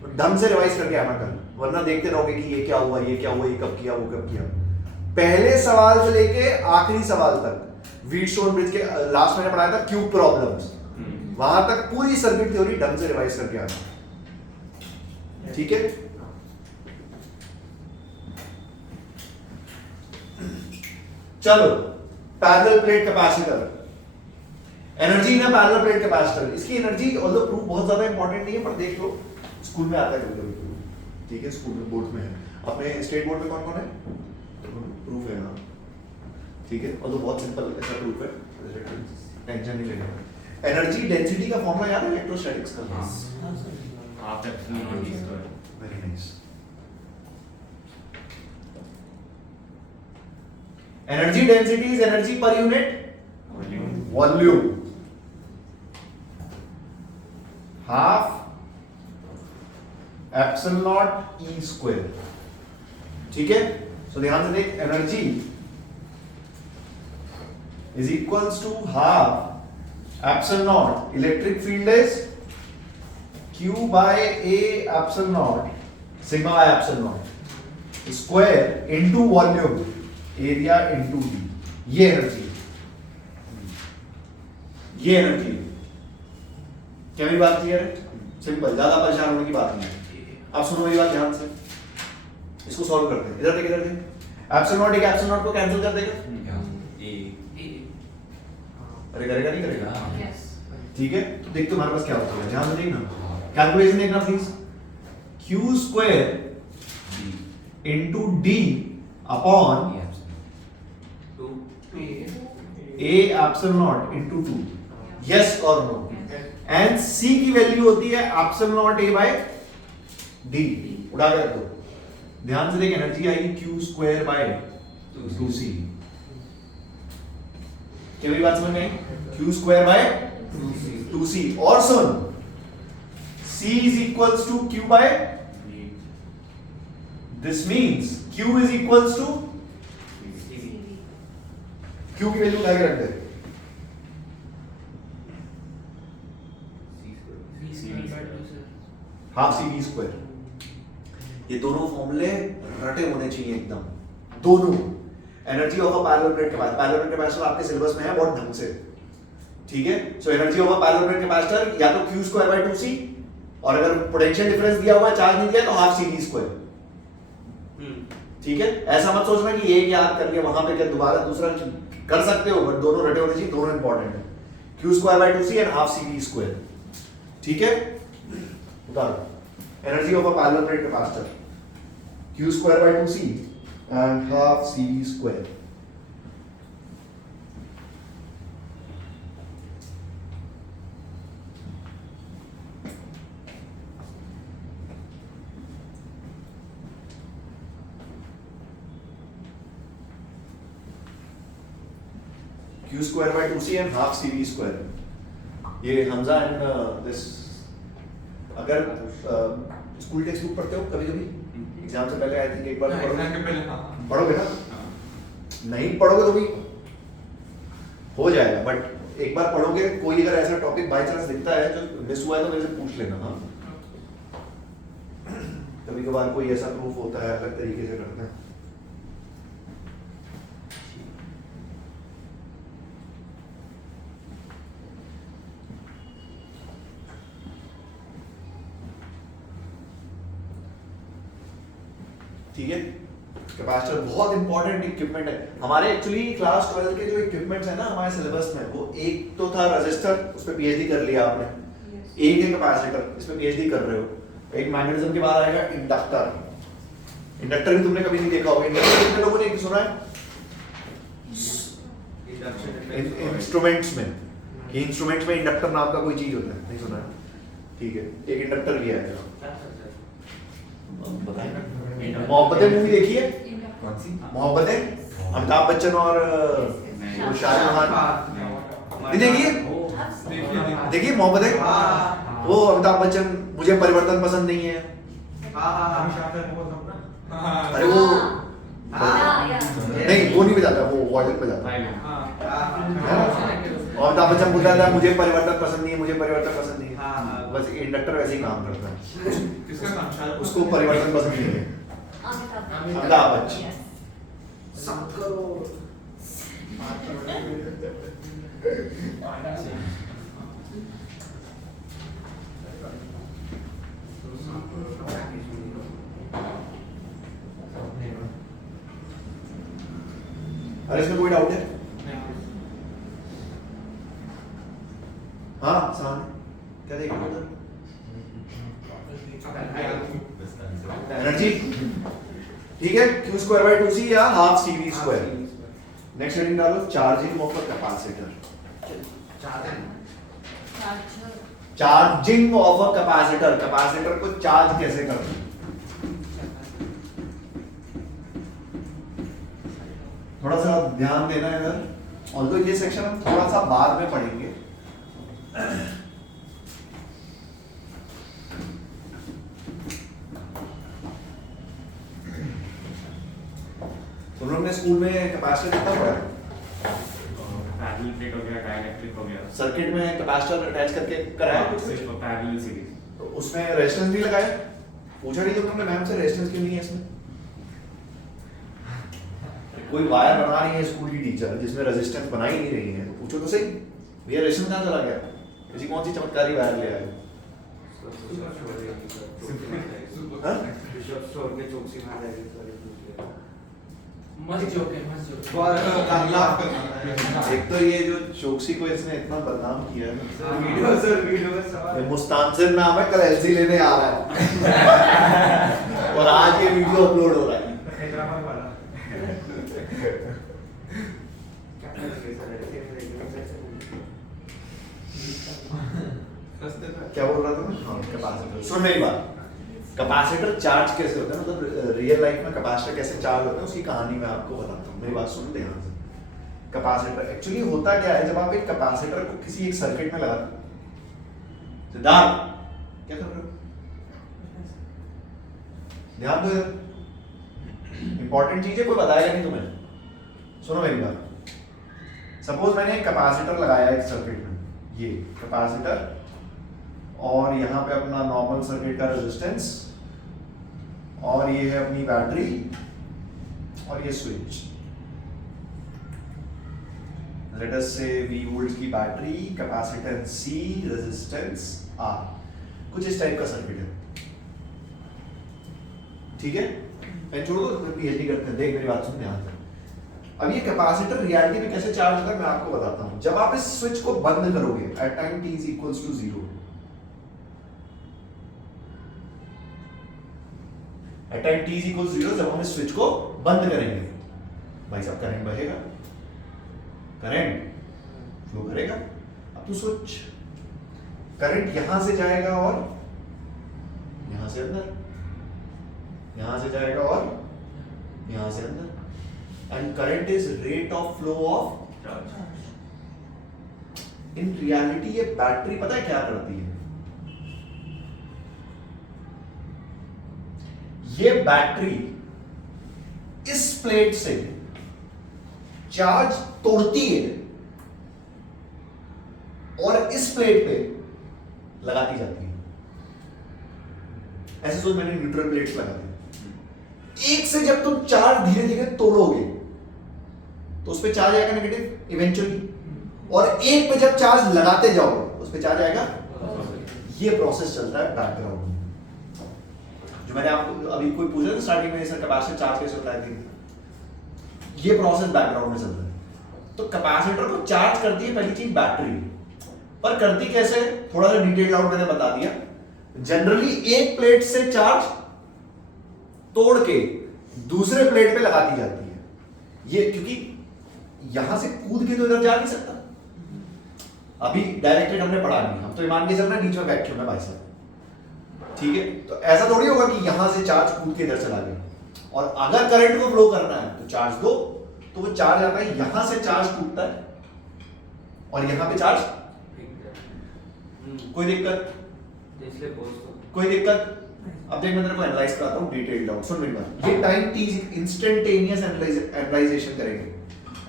तो ढंग से रिवाइज करके आना कल, वरना देखते रहोगे कि ये क्या हुआ, ये क्या हुआ, ये कब किया, वो कब किया। पहले सवाल से लेके आखिरी सवाल तक व्हीटस्टोन ब्रिज के लास्ट मैंने पढ़ाया था क्यूब प्रॉब्लम्स, वहां तक पूरी सर्किट थ्योरी ढंग से रिवाइज करके आना। ठीक है? चलो, parallel plate capacitor, energy in a parallel plate capacitor. इसकी एनर्जी ऑल्दो प्रूफ बहुत ज्यादा इंपॉर्टेंट नहीं है, पर देख लो स्कूल में आता है कभी-कभी। ठीक है, स्कूल में बोर्ड में है। अपने स्टेट बोर्ड में कौन कौन है? प्रूफ है ना? ठीक है, ऑल्दो बहुत सिंपल ऐसा प्रूफ है, टेंशन नहीं लेना। एनर्जी डेंसिटी का फॉर्मूला याद है इलेक्ट्रोस्टैटिक्स का? Half epsilon not E square. Very nice. Energy density is energy per unit volume. Half epsilon not E square. ठीक है, तो ध्यान से देख, energy is equals to half epsilon not, electric field is Q by A epsilon naught sigma by epsilon naught square into volume area into D। ये energy, ये energy. क्या मेरी बात क्लियर है? सिंपल, ज्यादा परेशान होने की बात नहीं है। अब सुनो मेरी बात ध्यान से, इसको सॉल्व करते हैं। इधर देख, इधर देख। एप्सिलॉन नॉट एक एप्सिलॉन नॉट को कैंसिल कर देगा? अरे करेगा नहीं करेगा? ठीक है, तो देख तुम्हारे पास क्या होता है, ध्यान से देखना, कैलकुलेशन देखना please. Q square into D upon A epsilon not into 2। Yes और नो? एंड C की वैल्यू होती है epsilon not A by D। उड़ा के रख दो। ध्यान से देख, एनर्जी आएगी Q स्क्वायर बाय 2C। क्या मेरी बात समझ में आई? Q square by 2C। और सुन, C is equals to Q by, this means Q is equals to Q की वैल्यू उठा के रख दे। Half C V square. ये दोनों फॉर्मूले रटे होने चाहिए एकदम, दोनों। Energy of a parallel plate capacitor, parallel plate capacitor आपके सिलेबस में है बहुत ढंग से। ठीक है, so energy of a parallel plate capacitor या तो Q स्क्वायर बाय 2C, और अगर पोटेंशियल डिफरेंस दिया हुआ है, चार्ज नहीं दिया, तो हाफ सी वी स्क्वायर। ठीक है, ऐसा मत सोचना कि एक याद कर लिया वहां पे क्या दोबारा दूसरा कर सकते हो, बट दोनों रटे होने चाहिए, दोनों इंपॉर्टेंट है। Q square by 2C and half C V square. ठीक है, उतारो energy of a parallel plate capacitor, Q square by 2C and half C V square. Q square by 2C and half CV square। ये हमजा and this, अगर school text book पढ़ते हो कभी कभी एग्जाम से पहले, आई थिंक एक बार पढ़ोगे ना? नहीं पढ़ोगे तो भी हो जाएगा, बट एक बार पढ़ोगे, कोई अगर ऐसा टॉपिक बाय चांस दिखता है जो मिस हुआ है तो मेरे से पूछ लेना। हाँ, कभी कभार कोई ऐसा प्रूफ होता है अलग तरीके से करते हैं। ठीक है, कैपेसिटर बहुत इंपॉर्टेंट इक्विपमेंट है हमारे। एक्चुअली क्लास 12 के जो इक्विपमेंट्स है ना हमारे सिलेबस में, वो एक तो था रजिस्टर, उस पर पीएचडी कर लिया आपने। एक है कैपेसिटर, इसमें पीएचडी कर रहे हो, एक मैग्नेटिज्म के बाद आएगा इंडक्टर। इंडक्टर भी तुमने कभी नहीं देखा होगा, इंडक्टर कितने लोगों ने सुना है इंस्ट्रूमेंट्स में, कि इंस्ट्रूमेंट्स में इंडक्टर नाम का कोई चीज होता है, नहीं सुना है? ठीक है, एक इंडक्टर भी आएगा। बताएं, मोहब्बतें मूवी देखी है? कौन सी? मोहब्बतें, अमिताभ बच्चन और वो शाहरुख खान, नहीं देखी है? देखिए मोहब्बतें, वो अमिताभ बच्चन, मुझे परिवर्तन पसंद नहीं है, अरे वो नहीं वो नहीं बजाता, वो वायलिन बजाता है। और अमिताभ बच्चन बोल रहा था मुझे परिवर्तन पसंद नहीं है, मुझे परिवर्तन पसंद नहीं है, बस इंडक्टर वैसे ही काम करता है, किसका काम शायद उसको परिवर्तन पसंद नहीं है। अमिताभ बच्चन। अरे इसमें कोई डाउट है? हाँ सामने क्या देख रहे हो उधर? एनर्जी, ठीक है, Q स्क्वायर बाय 2C या half CV square. Next heading डालो, charging of a capacitor. Charging of a capacitor, capacitor को चार्ज कैसे करना? थोड़ा सा ध्यान देना है इधर, ऑल्दो ये सेक्शन हम थोड़ा सा बाद में पढ़ेंगे। तुम लोग ने स्कूल में कैपेसिटर कितना पढ़ा है? पैरेलल प्लेट हो गया, डाइलेक्ट्रिक हो गया, सर्किट में कैपेसिटर अटैच करके कराया कुछ? सिर्फ पैरेलल सीरीज। तो उसमें रेजिस्टेंस नहीं लगाया? पूछा नहीं तुमने मैम से रेजिस्टेंस क्यों नहीं है इसमें? कोई वायर बना रही है स्कूल की टीचर जिसमें रेजिस्टेंस बना ही नहीं रही है, तो पूछो तो सही भैया रेजिस्टेंस कहाँ चला गया? ऐसी कौन सी चमत्कारी वायर ले आए? हाँ? मस्त जोक है, मस्त जोक है। एक तो ये जो चोकसी को इसने इतना बदनाम किया है ना, वीडियो में सवाल ये मुस्तानसिर नाम है, कल एलसी लेने आ रहा है और आज ये वीडियो अपलोड हो रहा है। क्या बोल रहा था मैं? हाँ कैपेसिटर। सुन मेरी बात, कैपेसिटर चार्ज कैसे होता है, मतलब रियल लाइफ में कैपेसिटर कैसे चार्ज होता है उसकी कहानी मैं आपको बताता हूँ, मेरी बात सुन ध्यान से। कैपेसिटर एक्चुअली होता क्या है, जब आप एक कैपेसिटर को किसी एक सर्किट में लगाते हो। सिद्धार्थ क्या कर रहे हो? ध्यान दो इधर, इंपॉर्टेंट चीज है, कोई बताएगा नहीं तुम्हें। सुनो मेरी बात, सपोज मैंने एक कैपेसिटर लगाया एक सर्किट में, ये कैपेसिटर और यहाँ पे अपना नॉर्मल सर्किट का रेजिस्टेंस और ये है अपनी बैटरी और ये स्विच। लेट अस से V वोल्ट की battery, capacitance C, resistance R, कुछ इस टाइप का सर्किट है, ठीक है? पेन छोड़ दो, पीएचडी करते हैं, देख मेरी बात सुन ध्यान से। अब ये कैपेसिटर रियलिटी में कैसे चार्ज होता है मैं आपको बताता हूं। जब आप इस स्विच को बंद करोगे at time t is equals to 0, at time t is equals to 0 जब हम इस स्विच को बंद करेंगे भाई साहब करंट बहेगा, करंट फ्लो करेगा। अब तो स्विच करंट यहां से जाएगा और यहां से अंदर, यहां से जाएगा और यहां से अंदर, and current is rate of flow of charge. In reality ये बैटरी पता है क्या करती है? ये बैटरी इस प्लेट से चार्ज तोड़ती है और इस प्लेट पे लगाती जाती है। ऐसे सोच, मैंने न्यूट्रल प्लेट्स लगा दी, एक से जब तुम चार्ज धीरे धीरे तोड़ोगे तो उस पे चार्ज आएगा नेगेटिव इवेंचुअली, और एक पे जब चार्ज लगाते जाओगे उस पे चार्ज आएगा। ये प्रोसेस चलता है बैकग्राउंड में, जो मैंने आपको अभी कोई पूछा था स्टार्टिंग में, सर कैपेसिटर चार्ज कैसे होता है, ये प्रोसेस बैकग्राउंड में चल रहा है। तो कैपेसिटर को चार्ज करती है पहली चीज बैटरी, पर करती कैसे, थोड़ा सा डिटेल आउट मैंने बता दिया। जनरली एक प्लेट से चार्ज तोड़ के दूसरे प्लेट पे लगाती जाती है, ये क्योंकि यहां से कूद के तो इधर जा नहीं सकता। अभी डायरेक्टेड हमने पढ़ा नहीं, हम तो मान के चल रहे हैं बीच में वैक्यूम है भाई साहब, ठीक है। तो ऐसा थोड़ी होगा कि यहां से चार्ज कूद के इधर चला गया, और अगर करंट को फ्लो करना है तो चार्ज दो, तो वो चार्ज आता है, यहां से चार्ज टूटता है और यहां पे चार्ज, कोई दिक्कत, इसलिए पोस्ट कोई दिक्कत। अब देख मैं तेरे को एनालाइज कराता हूं डिटेल्ड आउट, सुन मेरी बात। ये टाइम टी इंस्टेंटेनियस एनालाइजेशन करेंगे,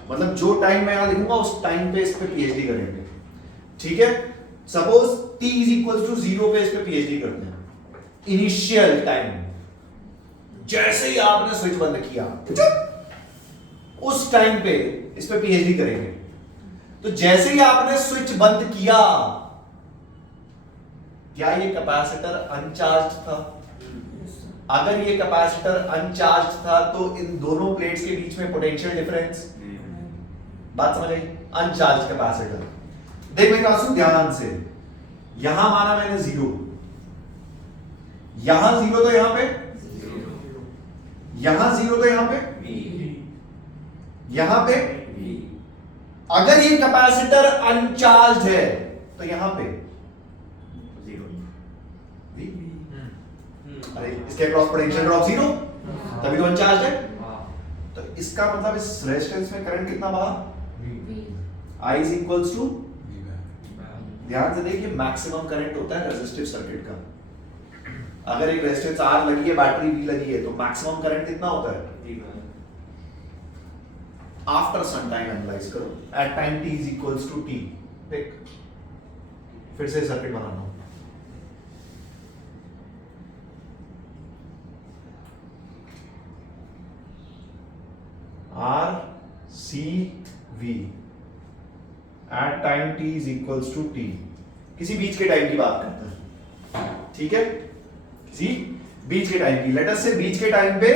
मतलब जो टाइम मैं यहां लिखूंगा उस टाइम पे इस पे पीएचडी करेंगे, ठीक है। Suppose t is equal to 0 पे इस पे पीएचडी करते हैं। इनिशियल टाइम, जैसे ही आपने स्विच बंद किया उस टाइम पे इस पे पीएचडी करेंगे। तो जैसे ही आपने स्विच बंद किया, क्या ये कैपेसिटर अनचार्ज था? अगर ये कैपेसिटर अनचार्ज था तो इन दोनों प्लेट्स के बीच में पोटेंशियल डिफरेंस, बात समझ आई? अनचार्ज कैपेसिटर। देख मेरी बात सुन ध्यान से, यहां माना मैंने 0, यहां 0 तो यहां पे, यहां 0 तो यहां पे, यहां पे। अगर ये कैपेसिटर अनचार्ज है तो यहां पे अरे इसके क्रॉस पोटेंशियल ड्रॉप 0, तभी तो अनचार्ज है। तो इसका मतलब इस रेजिस्टेंस में करंट कितना बहा? I इज इक्वल्स टू, ध्यान से देखिए मैक्सिमम करंट होता है रेजिस्टिव सर्किट का। अगर एक रेजिस्टेंस R लगी है, बैटरी V लगी है, तो मैक्सिमम करंट कितना होता है? आफ्टर सम टाइम एनालाइज करो, at time t is equals to t। देख फिर से सर्किट बनाना हो, R C V at time t is equals to t, किसी बीच के टाइम की बात करते हैं, ठीक है, किसी बीच के टाइम की। लेट अस से बीच के टाइम पे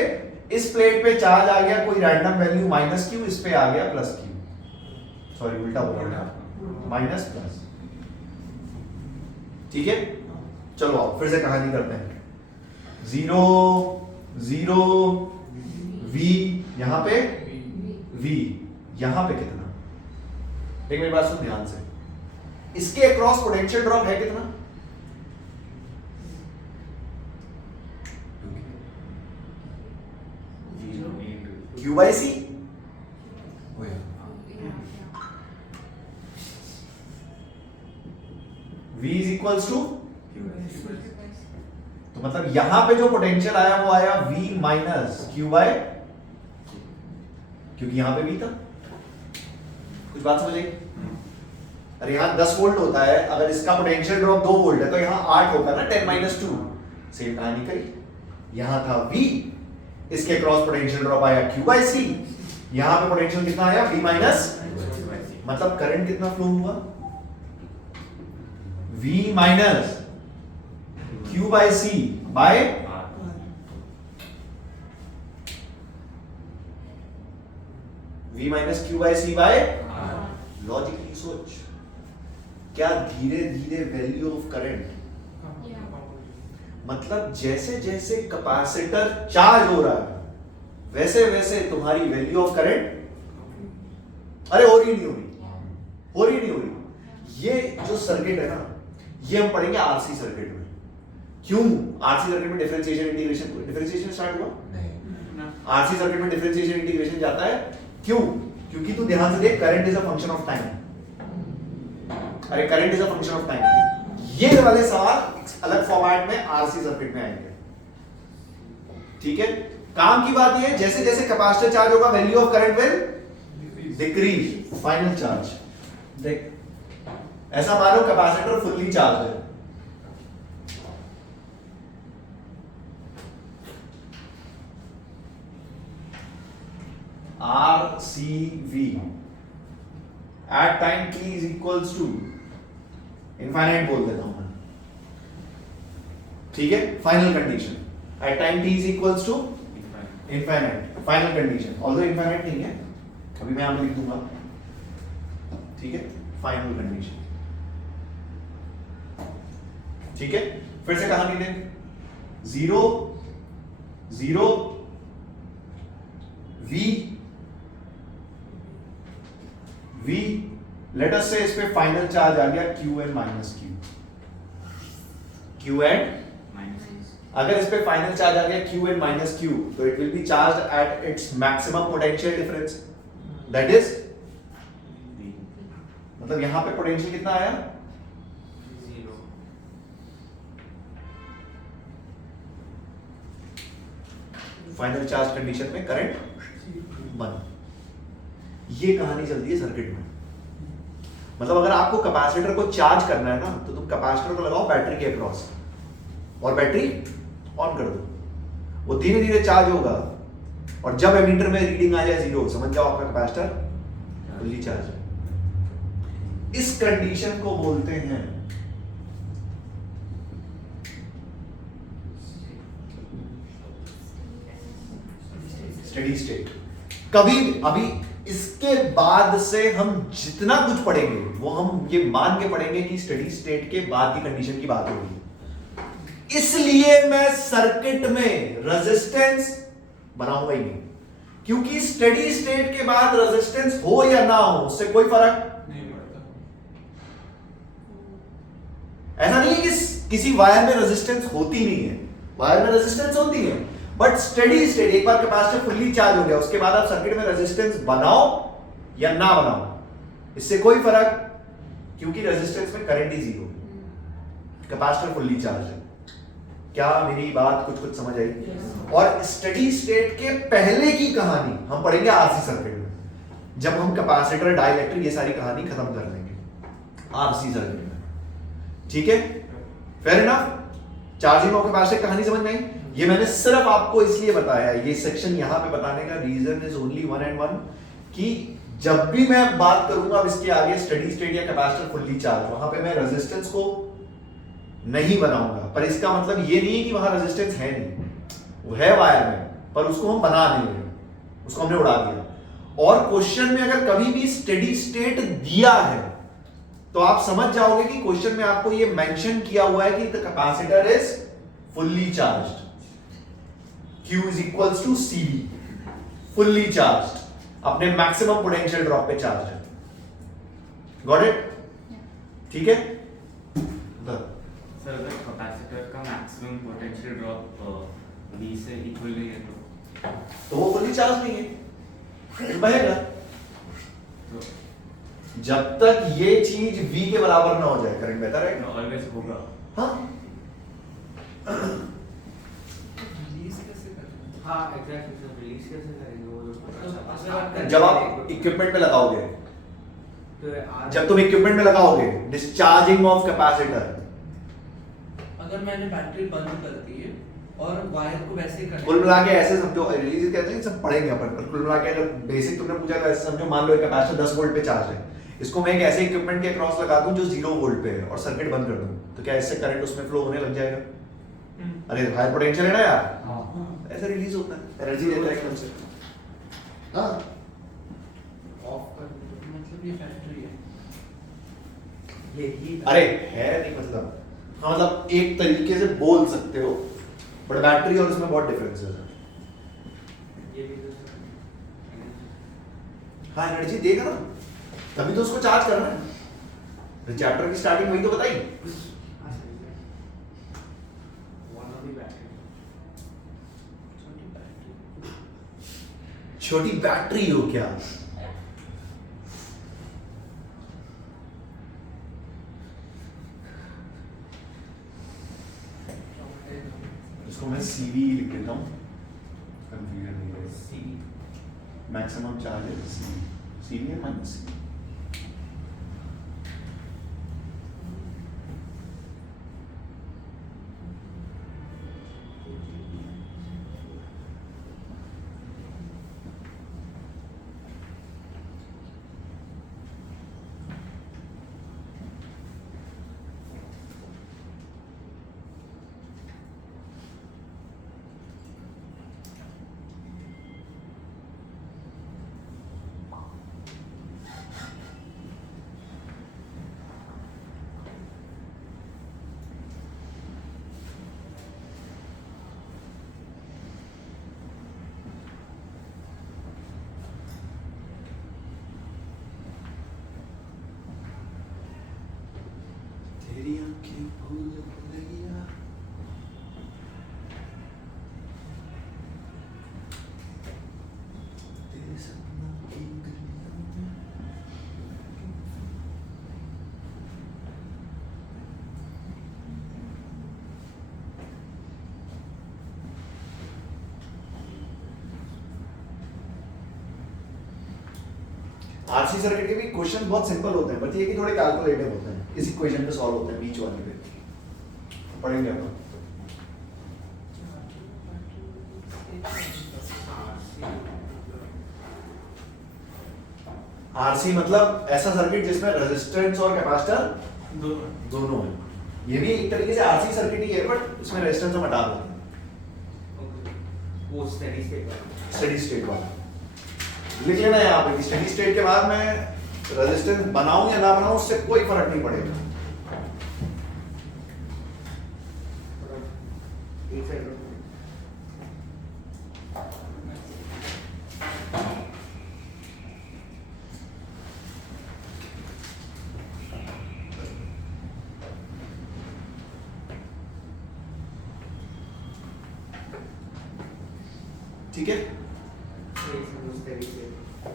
इस प्लेट पे चार्ज आ गया कोई रैंडम वैल्यू -q, इस पे आ गया +q, सॉरी उल्टा बोला, माइनस प्लस, ठीक है। चलो आओ फिर से कहानी करते हैं। 0 0 V, यहां पे V, यहां पे कितना? देख मेरी बात सुन ध्यान से, इसके अक्रॉस पोटेंशियल ड्रॉप है कितना? Q by C। V is equals to, तो मतलब यहां पे जो पोटेंशियल आया वो आया V माइनस Q बाय, क्योंकि यहां पे V था। कुछ बात समझ आई? अरे यहां 10 वोल्ट होता है, अगर इसका पोटेंशियल ड्रॉप 2 वोल्ट है तो यहां 8 होगा ना, 10 - 2। सेम कहानी करी, यहां था V, इसके क्रॉस पोटेंशियल ड्रॉप आया Q by C, यहां पे पोटेंशियल कितना आया? V माइनस, मतलब करंट कितना फ्लो हुआ? V minus Q by C by V minus Q by C by, logically सोच, क्या धीरे धीरे वैल्यू ऑफ करंट, मतलब जैसे जैसे कैपेसिटर चार्ज हो रहा है वैसे वैसे तुम्हारी वैल्यू ऑफ करंट, अरे हो रही नहीं हो रही, हो रही नहीं हो रही। ये जो सर्किट है ना, ये हम पढ़ेंगे आरसी सर्किट में। क्यों आरसी सर्किट में डिफरेंशिएशन इंटीग्रेशन, डिफरेंशिएशन स्टार्ट हुआ नहीं, आरसी सर्किट में डिफरेंशिएशन इंटीग्रेशन जाता है, क्यों? क्योंकि तू ध्यान से देख, current is a function of time, अरे current is a function of time. ये वाले सवाल अलग फॉर्मेट में आरसी सर्किट में आएंगे, ठीक है। काम की बात ये, जैसे जैसे कैपेसिटर चार्ज होगा value of current will decrease, final charge. देख ऐसा मानो कैपेसिटर फुल्ली चार्ज है, RCV at time t is equals to infinite बोल देता हूं मैं, ठीक है। Final condition at time t is equals to infinite, final condition, although infinite नहीं है, अभी मैं यहां पे लिख दूंगा, ठीक है। फाइनल कंडीशन ठीक है, फिर से कहानी दें, 0 0 V लेट अस से इस पे फाइनल चार्ज आ गया QN माइनस Q, QN अगर इस पे फाइनल चार्ज आ गया QN माइनस Q, तो it will be charge at its maximum potential difference, that is मतलब यहां पे पोटेंशियल कितना आया, 0. फाइनल चार्ज कंडीशन में करंट 1. ये कहानी चलती है सर्किट में. मतलब अगर आपको कैपेसिटर को चार्ज करना है ना, तो तुम कैपेसिटर को लगाओ बैटरी के अक्रॉस और बैटरी ऑन कर दो, वो धीरे धीरे चार्ज होगा, और जब एमीटर में रीडिंग आ जाए 0, समझ जाओ आपका कैपेसिटर फुल्ली चार्ज है. इस कंडीशन को बोलते हैं स्टेडी स्टेट. कभी अभी इसके बाद से हम जितना कुछ पढ़ेंगे वो हम ये मान के पढ़ेंगे कि स्टेडी स्टेट के बाद की कंडीशन की बात होगी. इसलिए मैं सर्किट में रेजिस्टेंस बनाऊंगा ही नहीं, क्योंकि स्टेडी स्टेट के बाद रेजिस्टेंस हो या ना हो उससे कोई फर्क नहीं पड़ता. ऐसा नहीं है कि किसी वायर में रेजिस्टेंस होती नहीं है, वायर में रेजिस्टेंस होती है, बट स्टेडी स्टेट एक बार कैपेसिटर फुल्ली चार्ज हो गया, उसके बाद आप सर्किट में रेजिस्टेंस बनाओ या ना बनाओ इससे कोई फर्क, क्योंकि रेजिस्टेंस में करंट ही 0, कैपेसिटर फुल्ली चार्ज है. क्या मेरी बात कुछ समझ आई? और स्टेडी स्टेट के पहले की कहानी हम पढ़ेंगे आरसी सर्किट में, जब हम कैपेसिटर, डाइलेक्ट्रिक, ये सारी कहानी खत्म कर देंगे आरसी सर्किट में. ठीक है, fair enough. Charging of capacitor कहानी समझ में आई. ये मैंने सिर्फ आपको इसलिए बताया, ये सेक्शन यहां पे बताने का reason is only one and one, कि जब भी मैं बात करूंगा अब इसके आगे स्टेडी स्टेट या कैपेसिटर फुल्ली चार्ज, वहां पे मैं रेजिस्टेंस को नहीं बनाऊंगा. पर इसका मतलब ये नहीं है कि वहां रेजिस्टेंस है नहीं, वो है वायर में, पर उसको हम बना नहीं रहे, उसको हमने उड़ा दिया. और क्वेश्चन में अगर कभी भी स्टेडी स्टेट दिया है तो आप समझ जाओगे कि क्वेश्चन में आपको ये मेंशन किया हुआ है कि the capacitor is fully charged, Q is equals to CV, fully charged, अपने मैक्सिमम पोटेंशियल ड्रॉप पे चार्ज है. Got it? ठीक है. सर अगर कैपेसिटर का मैक्सिमम पोटेंशियल ड्रॉप V से इक्वल नहीं है तो वो फुल्ली चार्ज नहीं है, करंट बहेगा. तो जब तक ये चीज V के बराबर ना हो जाए करंट बहता रहेगा. ऑलवेज होगा. हाँ, रिलीज कैसे करना? हाँ एग्जैक्टली सर, रिलीज कैसे करेंगे वो मतलब जब आप इक्विपमेंट में लगाओगे, तो जब तुम इक्विपमेंट में लगाओगे डिस्चार्जिंग ऑफ कैपेसिटर, अगर मैंने बैटरी बंद कर दी है और वायर को वैसे करना कुल मिला के ऐसे समझो, रिलीज कहते हैं सब पढ़ेंगे अपन, पर कुल मिला के अगर बेसिक तुमने पूछा तो ऐसे समझो, मान लो एक कैपेसिटर 10 वोल्ट पे चार्ज है, इसको मैं एक ऐसे इक्विपमेंट के क्रॉस लगा दूं जो 0 वोल्ट पे है और सर्किट बंद कर दूं, तो क्या इससे करंट उसमें फ्लो होने लग जाएगा? अरे हाई पोटेंशियल है ना यार, ऐसा रिलीज होता है, एनर्जी देता है एकदम से. हाँ, ऑफ कर दो. मतलब ये फैक्ट्री है. यही अरे है नहीं मतलब, हाँ मतलब एक तरीके से बोल सकते हो, बट बैटरी और उसमें बहुत डिफरेंस है. ये भी तो सर. हाँ एनर्जी देगा ना, तभी तो उसको चार्ज करना है. चैप्टर की स्टार्टिंग वही तो बताई. हाँ sir. One of the battery. छोटी बैटरी हो क्या? इसको मैं CV लिख देता हूँ, कंफ्यूजन नहीं रहे. CV. मैक्सिमम चार्ज है CV है माइनस CV. आरसी सर्किट के भी क्वेश्चन बहुत सिंपल होते हैं, बट ये कि थोड़े कैलकुलेटिव होते हैं, इस इक्वेशन पे सॉल्व होते हैं, बीच वाले पे पढ़ेंगे अपन। आरसी मतलब ऐसा सर्किट जिसमें रेजिस्टेंस और कैपेसिटर दोनों है। ये भी एक तरीके से आरसी सर्किट ही है, बट इसमें रेजिस्टेंस हम हटा देते हैं। वो स्टेडी स्टेट वाला। स्टेडी स्टेट वाला लिख लेना यहाँ पे कि स्टेडी स्टेट के बाद मैं रेजिस्टेंस बनाऊं या ना बनाऊं उससे कोई फर्क नहीं पड़ेगा। एक सेकंड। ठीक है, स्टेडी स्टेट।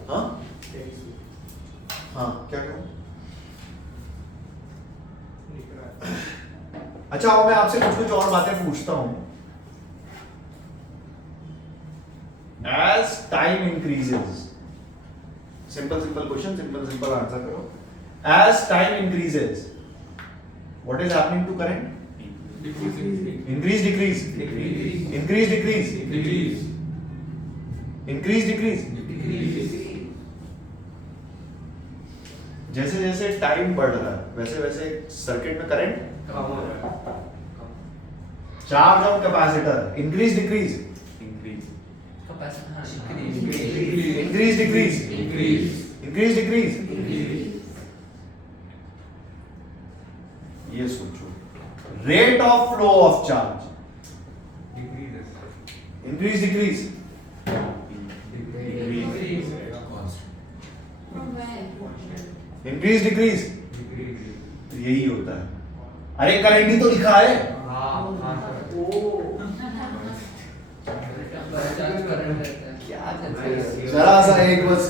हाँ स्टेडी स्टेट। हाँ क्या करूं? अच्छा आओ मैं आपसे कुछ और बातें पूछता हूं। As time increases, simple question, simple answer करो। As time increases what is happening to current? Increase decrease, increase decrease, increase decrease. जैसे जैसे टाइम बढ़ रहा है वैसे वैसे सर्किट में करंट कम हो रहा है। Charge on capacitor increase decrease, increase, capacity हाँ इंक्रीज डिक्रीज, इंक्रीज डिक्रीज। ये सोचो, rate of flow of charge increase decrease, From where? Increase decrease. यही होता है। अरे करंट ही तो लिखा है। करंट रहता है क्या जरा सा एक बस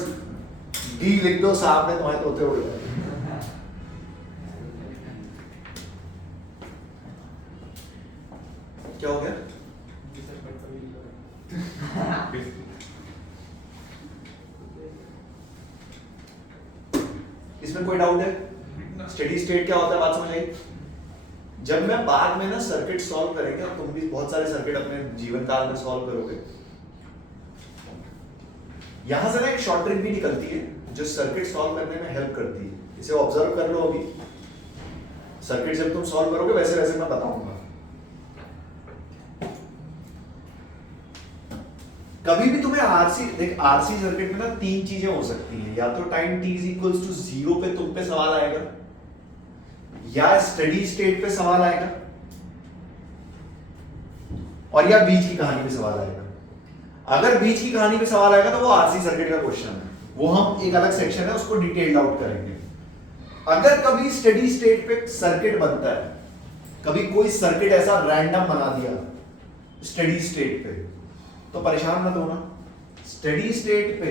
डी लिख दो साहब ने तुम्हारे तोते उड़ गए। क्या हो गया? इसमें कोई डाउट है? स्टेडी स्टेट क्या होता है बात समझ आई? जब मैं बाद में ना सर्किट सॉल्व करेंगे, और तुम भी बहुत सारे सर्किट अपने जीवन काल में सॉल्व करोगे, यहां से ना एक शॉर्ट ट्रिक भी निकलती है जो सर्किट सॉल्व करने में हेल्प करती है। इसे ऑब्जर्व कर लो अभी। सर्किट जब तुम सॉल्व करोगे वैसे वैसे मैं बताऊंगा। कभी भी तुम्हें आरसी सर्किट में ना तीन चीजें हो सकती हैं। या तो time t is equals to 0 पे तुम पे सवाल आएगा, या स्टेडी स्टेट पे सवाल आएगा, और या बीच की कहानी पे सवाल आएगा। अगर बीच की कहानी पे सवाल आएगा तो वो आरसी सर्किट का क्वेश्चन है, वो हम एक अलग सेक्शन है उसको डिटेल्ड आउट करेंगे। अगर कभी स्टेडी स्टेट पे सर्किट बनता है, कभी कोई सर्किट ऐसा रैंडम बना दिया स्टेडी स्टेट पे, तो परेशान मत होना। स्टेडी स्टेट पे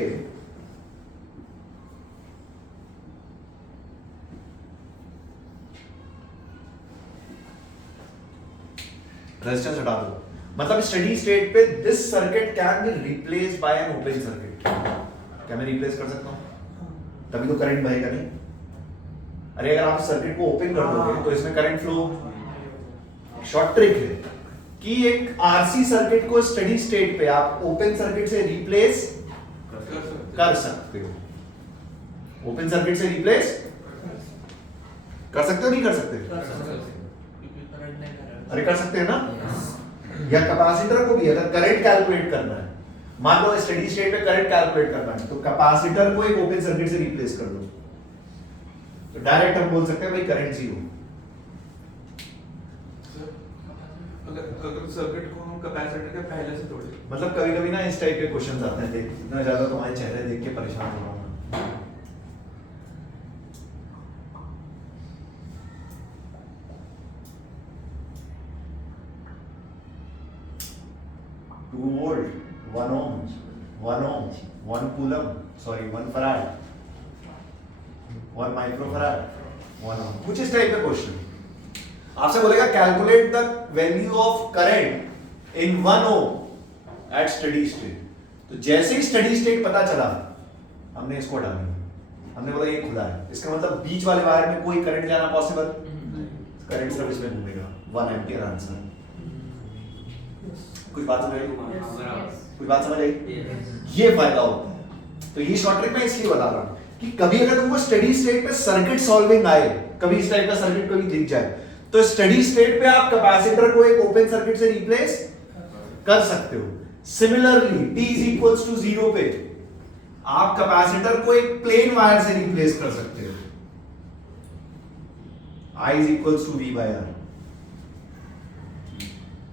रेजिस्टेंस हटा दो, मतलब स्टेडी स्टेट पे this circuit can be replaced by an open circuit. क्या मैं रिप्लेस कर सकता हूं? तभी तो करंट बहेगा नहीं। अरे अगर आप सर्किट को ओपन कर दोगे तो इसमें करंट फ्लो। शॉर्ट ट्रिक है कि एक आरसी सर्किट को स्टेडी स्टेट पे आप ओपन सर्किट से रिप्लेस कर सकते हो। ओपन सर्किट से रिप्लेस कर सकते हो, नहीं कर सकते? अरे कर सकते हैं ना। या कैपेसिटर को भी अगर करंट कैलकुलेट करना है, मान लो स्टेडी स्टेट पे करंट कैलकुलेट करना है, तो कैपेसिटर को एक ओपन सर्किट से रिप्लेस कर दो, तो डायरेक्ट हम बोल सकते हैं भाई करंट जीरो। अगर सर्किट को हम कैपेसिटर के पहले से तोड़े, मतलब कभी कभी ना इस टाइप के क्वेश्चंस आते हैं। देख इतना ज्यादा तुम्हारे चेहरे देख के परेशान हो रहा हूं मैं। 2 volt, 1 ohm, 1 ohm, 1 coulomb, sorry 1 farad, 1 microfarad, 1 ohm. कुछ इस टाइप का क्वेश्चन आपसे बोलेगा calculate the value of current in 1 ohm at steady state. तो जैसे ही स्टडी स्टेट पता चला हमने इसको हटा दिया, हमने बोला ये खुला है, इसका मतलब बीच वाले वायर में कोई करंट जाना पॉसिबल, करंट सिर्फ इसमें घूमेगा, 1 एम्पियर आंसर। कुछ बात समझ आई? कुछ बात समझ आई? ये फायदा होता है। तो ये शॉर्ट ट्रिक मैं इसलिए बता रहा हूं कि कभी अगर तुमको स्टडी स्टेट पे सर्किट सॉल्विंग आए, कभी इस टाइप का सर्किट कभी दिख जाए, तो स्टडी स्टेट पे आप कैपेसिटर को एक ओपन सर्किट से रिप्लेस कर सकते हो। Similarly t is equals to 0 पे आप कैपेसिटर को एक प्लेन वायर से रिप्लेस कर सकते हो। I is equals to v by r।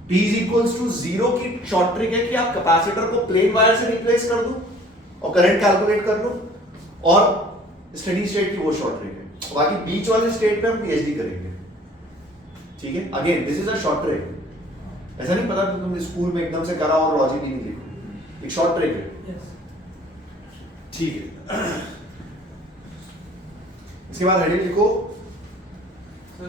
t is equals to 0 की शॉर्ट ट्रिक है कि आप कैपेसिटर को प्लेन वायर से रिप्लेस कर दो और करंट कैलकुलेट कर लो, और स्टडी स्टेट की वो शॉर्ट ट्रिक है। बाकी बीच वाले स्टेट पे हम पीएचडी करेंगे, ठीक है। Again this is a short trick, ऐसा नहीं पता कि तुम स्कूल में एकदम से करा और लॉजिक ही नहीं लिखो, एक शॉर्ट ट्रिक है, ठीक है। इसके बाद हेडिंग लिखो सर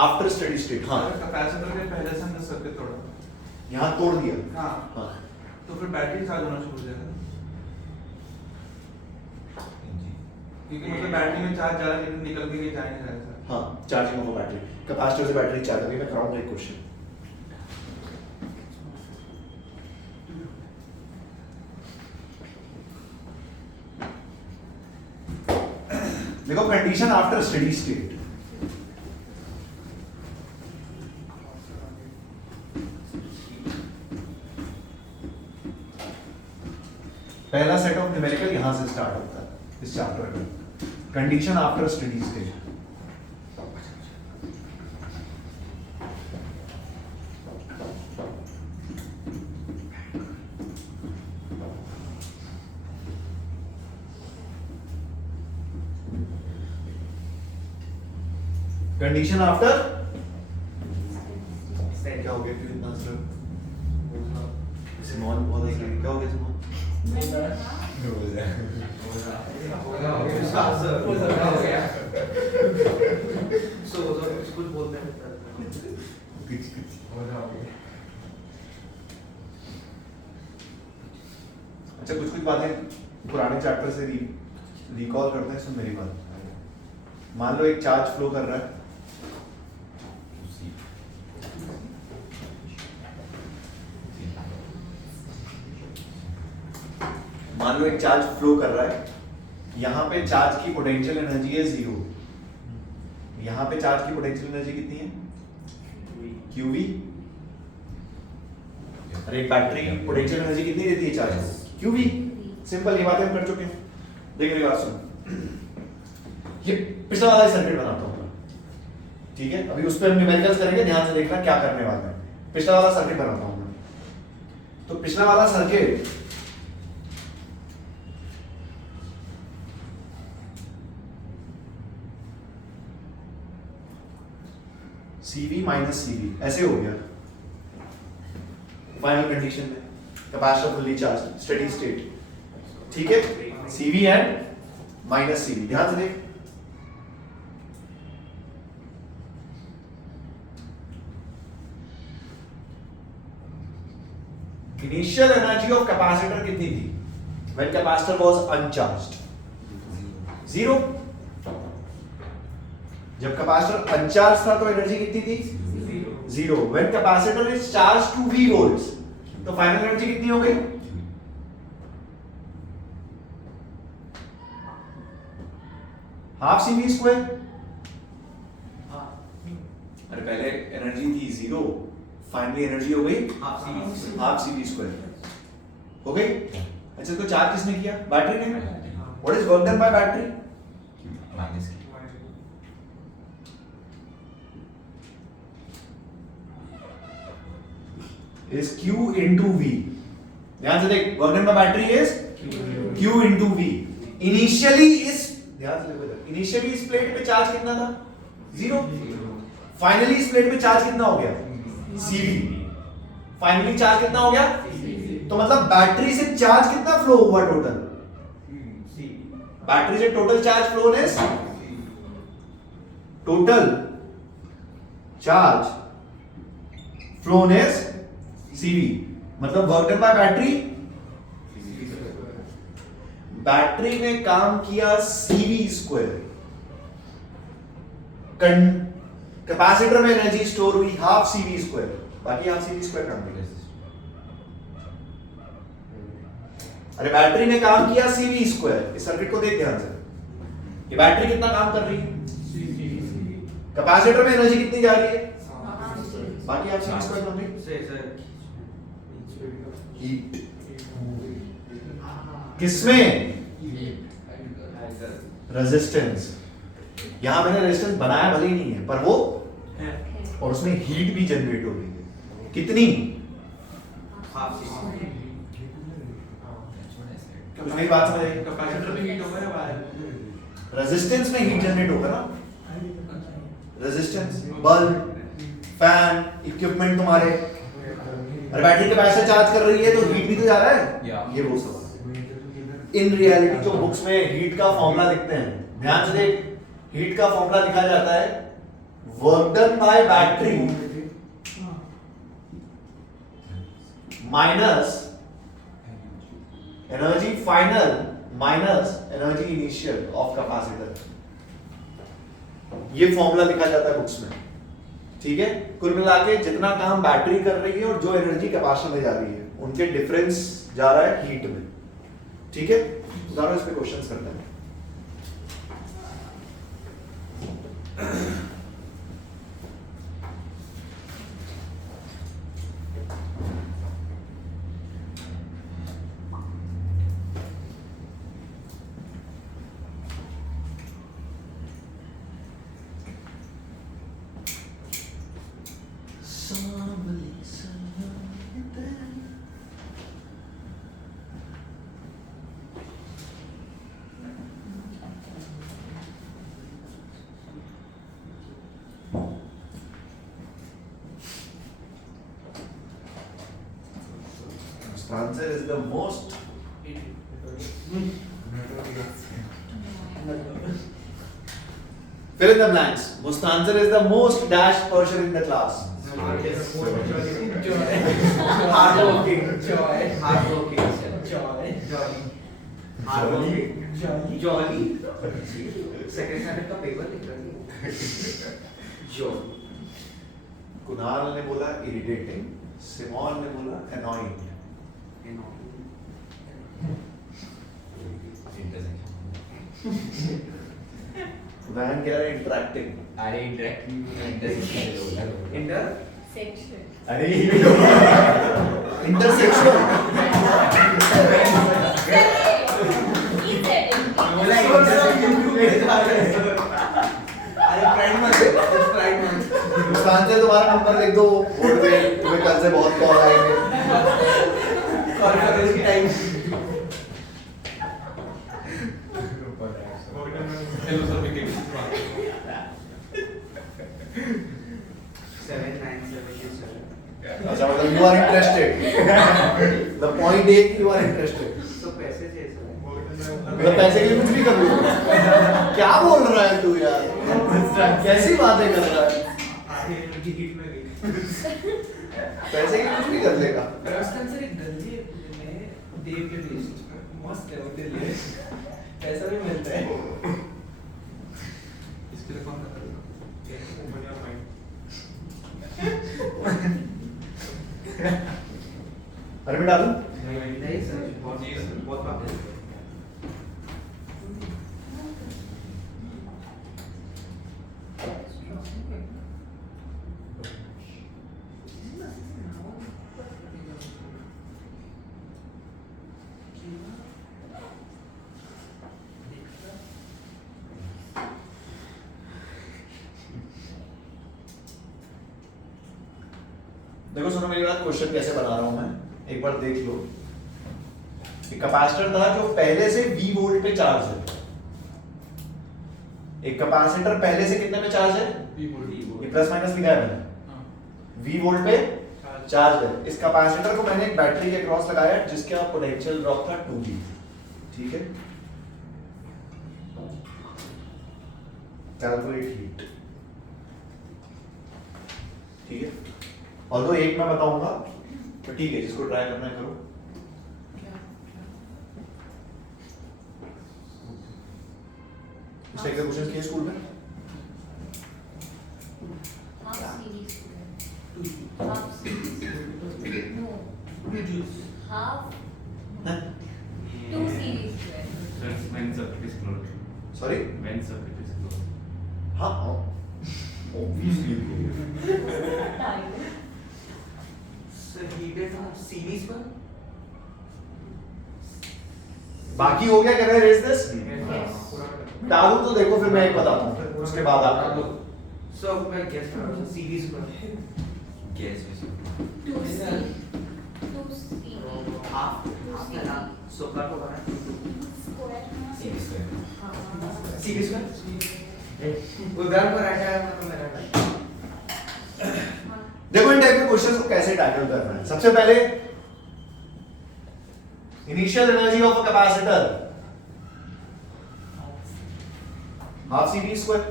आफ्टर स्टडी स्टेट। हाँ, कैपेसिटर के पहले से हमने सर्किट तोड़ा, यहाँ तोड़ दिया। हाँ हाँ, तो फिर बैटरी चार्ज होना शुरू हो जाएगा, क्योंकि मतलब बैटरी में चार्ज जा रहा है लेकिन निकल के ये जा नहीं रहा है सर। हाँ, चार्जिंग ऑफ बैटरी, कैपेसिटर से बैटरी चार्ज होगी। मैं कराऊंगा एक क्वेश्चन। देखो कंडीशन आफ्टर स्टडी स्टेट। पहला सेट ऑफ न्यूमेरिकल यहां से स्टार्ट होता है इस चैप्टर में, condition after steady state. Condition after क्या हो गया? क्यों इतना स्मॉल बहुत है, क्या हो गया स्मॉल? कुछ बोलते हैं अच्छा, कुछ बातें पुराने चैप्टर से रिकॉल करते हैं। सुन मेरी बात, मान लो एक चार्ज फ्लो कर रहा है, मान लो एक चार्ज फ्लो कर रहा है, यहां पे चार्ज की पोटेंशियल एनर्जी है 0, यहां पे चार्ज की पोटेंशियल एनर्जी कितनी है? QV। अरे एक बैटरी की पोटेंशियल एनर्जी कितनी देती है चार्ज? QV। सिंपल, ये बातें हम कर चुके हैं। देख मेरी बात सुन, ये पिछला वाला सर्किट बनाता हूं, ठीक है। अभी उस पर हम न्यूमेरिकल्स करेंगे, ध्यान से देखना क्या करने वाला है। पिछला वाला सर्किट बनाता हूं मैं। तो पिछला वाला सर्किट CV माइनस CV ऐसे हो गया फाइनल कंडीशन में, capacitor fully charge, steady state, ठीक है। CV एंड माइनस CV, ध्यान से देख। इनिशियल एनर्जी ऑफ कैपेसिटर कितनी थी व्हेन कैपेसिटर वाज अनचार्ज्ड? 0। जब कैपेसिटर अनचार्ज था तो एनर्जी कितनी थी? 0। When capacitor is charge to V volts तो फाइनल एनर्जी कितनी हो गई? Half CV square. अरे पहले एनर्जी थी 0, फाइनली एनर्जी हो गई हाफ CV स्क्वायर, हो गई। अच्छा, तो चार्ज किसने किया? बैटरी ने। What is work done by battery? Minus is Q into V। ध्यान से देख, work done by battery is Q into V। Initially इस ध्यान से देखो, इनिशियली इस प्लेट पे चार्ज कितना था? 0। फाइनली इस प्लेट पे चार्ज कितना हो गया? CV। फाइनली चार्ज कितना हो गया? तो मतलब बैटरी से चार्ज कितना फ्लो हुआ टोटल? बैटरी से total charge flow is total charge phloem is CV. मतलब work done by battery, battery ने काम किया CV², कैपेसिटर में एनर्जी स्टोर हुई हाफ CV², बाकी हाफ CV² काम किया। अरे बैटरी ने काम किया CV², इस सर्किट को देख ध्यान से, ये बैटरी कितना काम कर रही है, कैपेसिटर में एनर्जी कितनी जा रही है, बाकी आप CV² काम नहीं। हीट किसमें? रेजिस्टेंस। यहां मैंने रेजिस्टेंस बनाया भले ही नहीं है, पर वो और उसमें हीट भी जनरेट हो रही है। कितनी? मेरी बात समझ आई? कैपेसिटर में हीट होगा या वायर? रेजिस्टेंस में हीट जनरेट होगा ना, रेजिस्टेंस, बल्ब, फैन, इक्विपमेंट तुम्हारे। अरे बैटरी कैपेसिटर चार्ज कर रही है तो हीट भी तो जा रहा है। ये वो सब इन रियलिटी जो बुक्स में हीट का फॉर्मूला लिखते हैं, ध्यान से देख, हीट का फॉर्मूला लिखा जाता है work done by battery minus energy final minus energy initial of capacitor. ये फॉर्मूला लिखा जाता है बुक्स में, ठीक है। कुल मिला के जितना काम बैटरी कर रही है और जो एनर्जी कैपेसिटर में जा रही है, उनके डिफरेंस जा रहा है हीट में, ठीक है। उदाहरण इस पे क्वेश्चंस करते हैं। The answer is the most fill in the blanks. Mustansir is the most dash person in the class. Hardworking. Joy. Hardworking. Joy. Hardworking. Jolly. Second standard का पेपर लिख रही है। जॉली। कुणाल ने बोला इरिटेटिंग, सिमोन ने बोला annoying. वैन कह रहा है इंटरैक्टिंग। अरे इंटरेक्टिंग इंटर Sexual. अरे इंटरसेक्शुअल। He said it. बोला अरे प्राइड मंथ, प्राइड मंथ। मुस्तांजल तुम्हारा नंबर लिख दो बोर्ड पे, तुम्हें कल से बहुत कॉल आएंगे। Conference time. हेलो सर, मैं केक 797 अच्छा मतलब you are interested. The point is you are interested. तो पैसे चाहिए सर। मतलब पैसे के लिए कुछ भी कर लो। क्या बोल रहा है तू यार? कैसी बातें कर रहा है? टिकट में गई। पैसे के लिए कुछ भी कर लेगा। सर एक गंजी में देव के बीच मस्त है वो दिल है, पैसा भी मिलता है। इसके लिए कौन करेगा? Open your mind. अरे मैं डालूं? नहीं सर, बहुत बात है। देखो सुनो मेरी बात, क्वेश्चन कैसे बना रहा हूं मैं, एक बार देख लो। एक कैपेसिटर था जो पहले से V वोल्ट पे चार्ज है। एक कैपेसिटर पहले से कितने पे चार्ज है? बी बोल। ये प्लस माइनस लिखा है मैंने। V वोल्ट पे चार्ज है। इस कैपेसिटर को मैंने एक बैटरी के क्रॉस लगाया जिसका पोटेंशियल ड्रॉप था 2V, ठीक है। कैलकुलेट हीट, ठीक है। और दो एक मैं बताऊंगा तो ठीक है, जिसको ट्राई करना है करो। इस टाइप के क्वेश्चंस किए स्कूल में? Half series square. Half series. No. Half. हैं? 2 series square. That's when circuit is closed. Sorry? When circuit is closed. हाँ हाँ ऑब्वियसली। Sir, heated series पर? बाकी हो गया, can I raise this? Yes. डालू तो देखो, फिर मैं एक बताता हूँ, उसके बाद आप डालो। So, मैं guess कर रहा हूँ series पर। Guess वैसे 2 series. 2 series. Half है ना? So कर तो बना। Square. series square. Series पर? उधर पर आया है मतलब मेरा। देखो इन टाइप के क्वेश्चंस को कैसे टैकल करना है। सबसे पहले initial energy of a capacitor half CV square.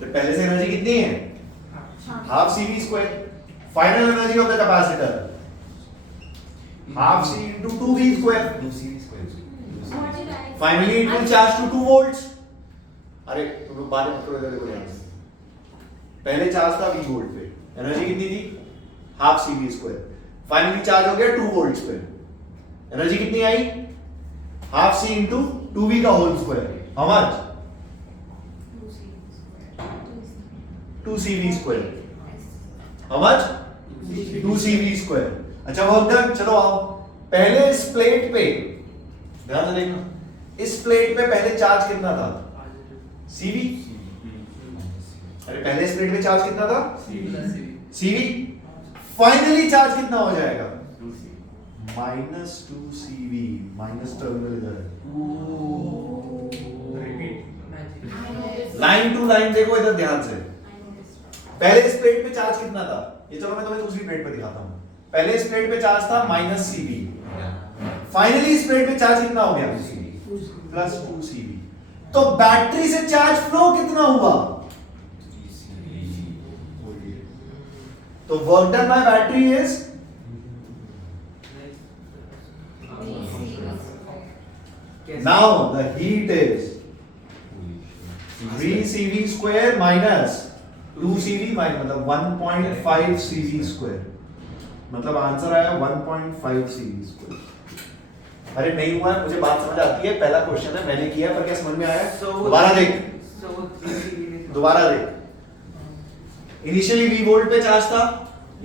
तो पहले से एनर्जी कितनी है? Half CV square. Final energy of the capacitor half C into 2V square. 2 series square. Finally it will charge to 2 volts। अरे तुम लोग बात मत करो, इधर देखो ध्यान से। पहले चार्ज था V वोल्ट पे, एनर्जी कितनी थी? Half CV square. Finally charge हो गया 2 volts पे, एनर्जी कितनी आई? हाफ C into 2V का whole square. How much? 2 CV square. How much? 2 CV square. अच्छा बहुत डन, चलो आओ। पहले इस प्लेट पे ध्यान से देखना, इस प्लेट पे पहले चार्ज कितना था? CV। अरे पहले इस प्लेट पे चार्ज कितना था? CV। फाइनली चार्ज कितना हो जाएगा? 2C. -2 CV। माइनस टर्मिनल इधर है। लाइन टू लाइन देखो इधर ध्यान से। पहले इस प्लेट पे चार्ज कितना था? ये चलो मैं तुम्हें दूसरी प्लेट पे दिखाता हूँ। पहले इस प्लेट पे चार्ज था -CV। फाइनली इस प्लेट पे चार्ज कितना हो गया? +2 CV। तो बैटरी से चार्ज फ्लो कितना हुआ? तो work done by battery is now the heat is 3 CV square minus 2 CV मतलब 1.5 CV स्क्वायर। मतलब आंसर आया 1.5 CV स्क्वायर। अरे नहीं हुआ है, मुझे बात समझ आती है। पहला क्वेश्चन है, मैंने किया, पर क्या समझ में आया? दोबारा देख, दोबारा देख। इनिशियली V वोल्ट पे चार्ज था,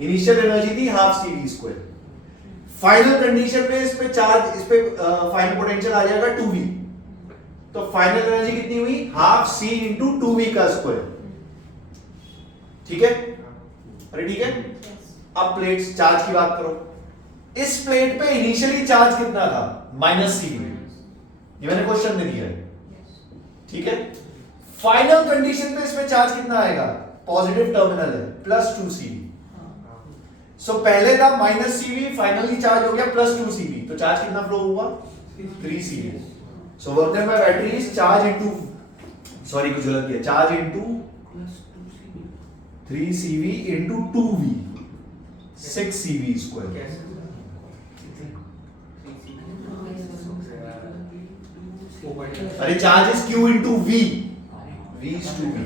इनिशियल एनर्जी थी half CV square. Final condition में इस पे चार्ज, इस पे फाइनल पोटेंशियल आ जाएगा 2V। तो फाइनल एनर्जी कितनी हुई? हाफ C into 2V का स्क्वायर। ठीक है? अरे ठीक है। अब प्लेट्स चार्ज की बात करो। इस प्लेट पे इनिशियली चार्ज कितना था? -CV। ये मैंने क्वेश्चन में दिया है, ठीक है। फाइनल कंडीशन पे इसमें चार्ज कितना आएगा? पॉजिटिव टर्मिनल है, +2 CV। सो पहले था -CV, फाइनली चार्ज हो गया +2 CV। तो चार्ज कितना फ्लो हुआ? 3 CV। So work done by battery is charge into, sorry कुछ गलत किया, charge into 3 CV into 2V, 6 CV square. अरे charge is Q into V, V is 2V।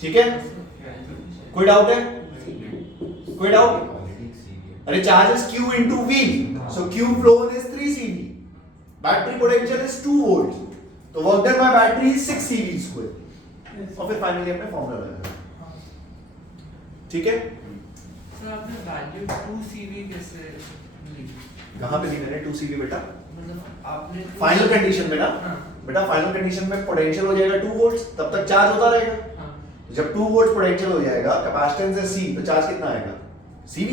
ठीक है? कोई डाउट है? कोई डाउट? अरे charge is Q into V, so Q flow is 3 CV, battery potential is 2 volts। तो work done by battery 6 CV square. और फिर फाइनली हमने फॉर्मूला लगाया। ठीक है? सर आपने वैल्यू 2 CV कैसे ली? कहां पे ली मैंने 2 CV बेटा? मतलब आपने फाइनल कंडीशन में ना हाँ। बेटा, फाइनल कंडीशन में पोटेंशियल हो जाएगा 2 volts, तब तक चार्ज होता रहेगा। हाँ। जब 2 volts पोटेंशियल हो जाएगा, कैपेसिटेंस है C, तो चार्ज कितना आएगा? CV,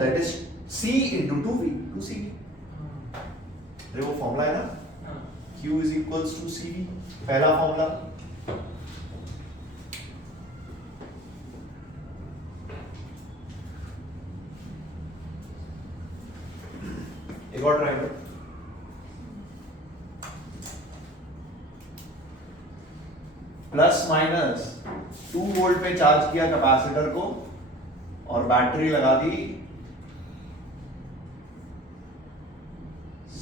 that is C into 2V, 2 CV। अरे वो फॉर्मूला है ना, हाँ। Q is equals to CV, पहला फॉर्मूला। एक और ट्राई करो। प्लस माइनस 2 वोल्ट पे चार्ज किया कैपेसिटर को और बैटरी लगा दी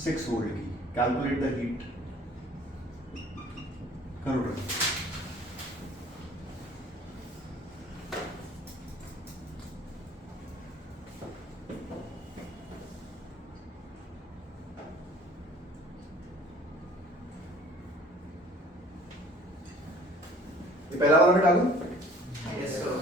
6 वोल्ट की। Calculate the heat. करो। ये पहला वाला में डालूं? Yes, sir.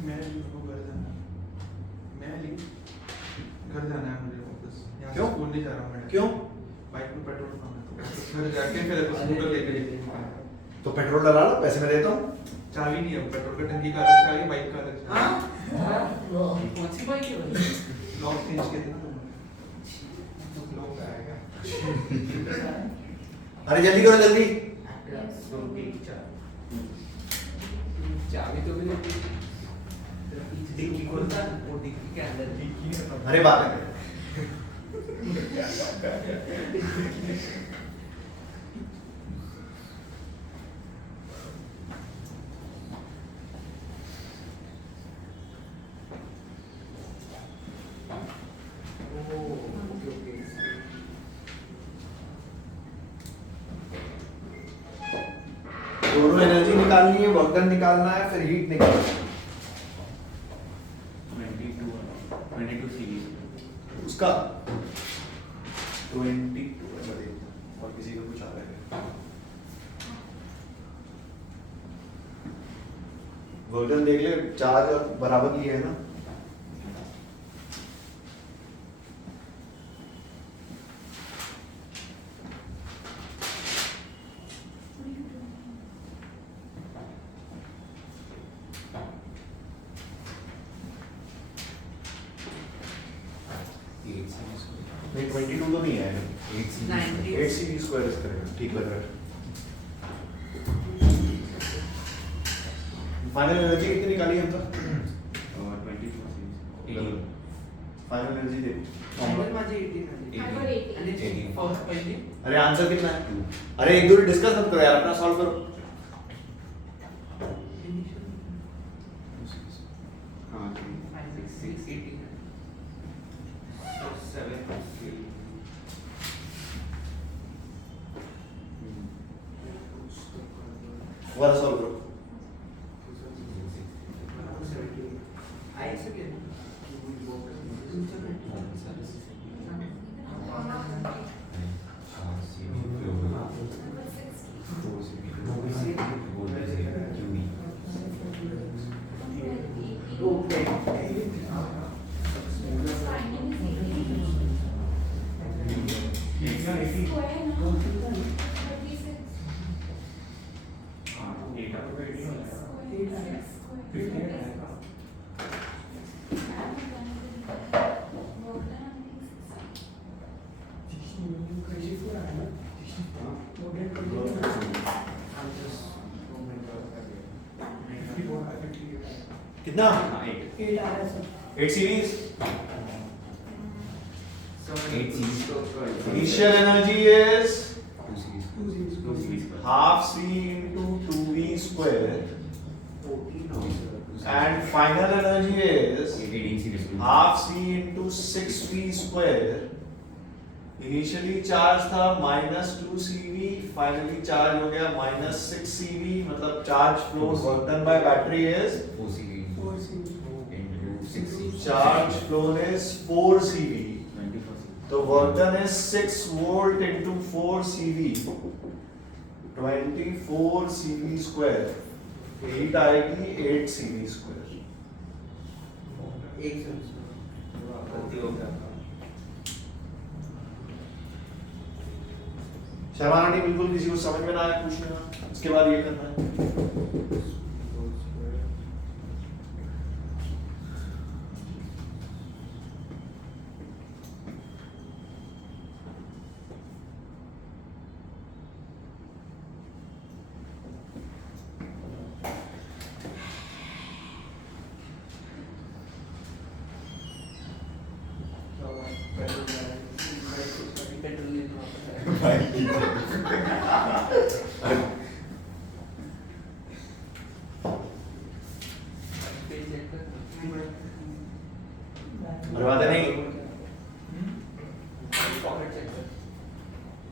मैं अली को घर जाना है। मैं अली घर जाना है मुझे वापस। यहाँ से क्यों? स्कूल नहीं जा रहा हूँ मैं। क्यों? बाइक में पेट्रोल पाना तो घर जाके फिर अपना स्कूटर लेके जाएंगे। तो पेट्रोल डला लो, पैसे मैं देता हूँ। चाबी नहीं है, पेट्रोल का टंकी का अलग चाबी, बाइक का अलग हाँ? चाबी। कौन सी बाइक है भाई? लॉक चेंज किए थे ना तुमने। लॉक आएगा। अरे जल्दी करो जल्दी। चाबी तो भी डिक्की खोलता वो डिक्की के अंदर अरे बात है। दोनों एनर्जी निकालनी है, वर्क डन निकालना है, फिर हीट निकालना है। 22 सीरीज उसका 22 ऐसा देखना और किसी का कुछ आ रहा है। वर्क डन देख ले, चार्ज और बराबर लिए है ना। नहीं 22 तो नहीं है, 8 सी स्क्वायर इस करेगा, ठीक लग रहा है। फाइनल एनर्जी कितनी निकाली हम तक? 24 सीरीज फाइनल एनर्जी दे। फाइनल माझे 18 I got 18. आणि फर्स्ट पहिली अरे आंसर कितना है? अरे एक दो डिस्कस मत करो यार, अपना सॉल्व करो। हाँ 6 18 वाला सॉल्व करो। आई सेकंड कितना? 8 series. Initial energy is half c into 2v square and final energy is half c into 6v square. Initially charge था -2cv, फाइनली चार्ज हो गया -6cv, मतलब charge flow work done by battery is charge flow is 4cv. तो work done is 6 volt into 4cv. 24 CV square heat आएगी 8 CV square. एक second गलती हो गया। शर्मा आंटी बिल्कुल किसी को समझ में ना आया पूछने का, उसके बाद ये करना है। पेट्रोल नहीं बर्बाद नहीं। पॉकेट चेक कर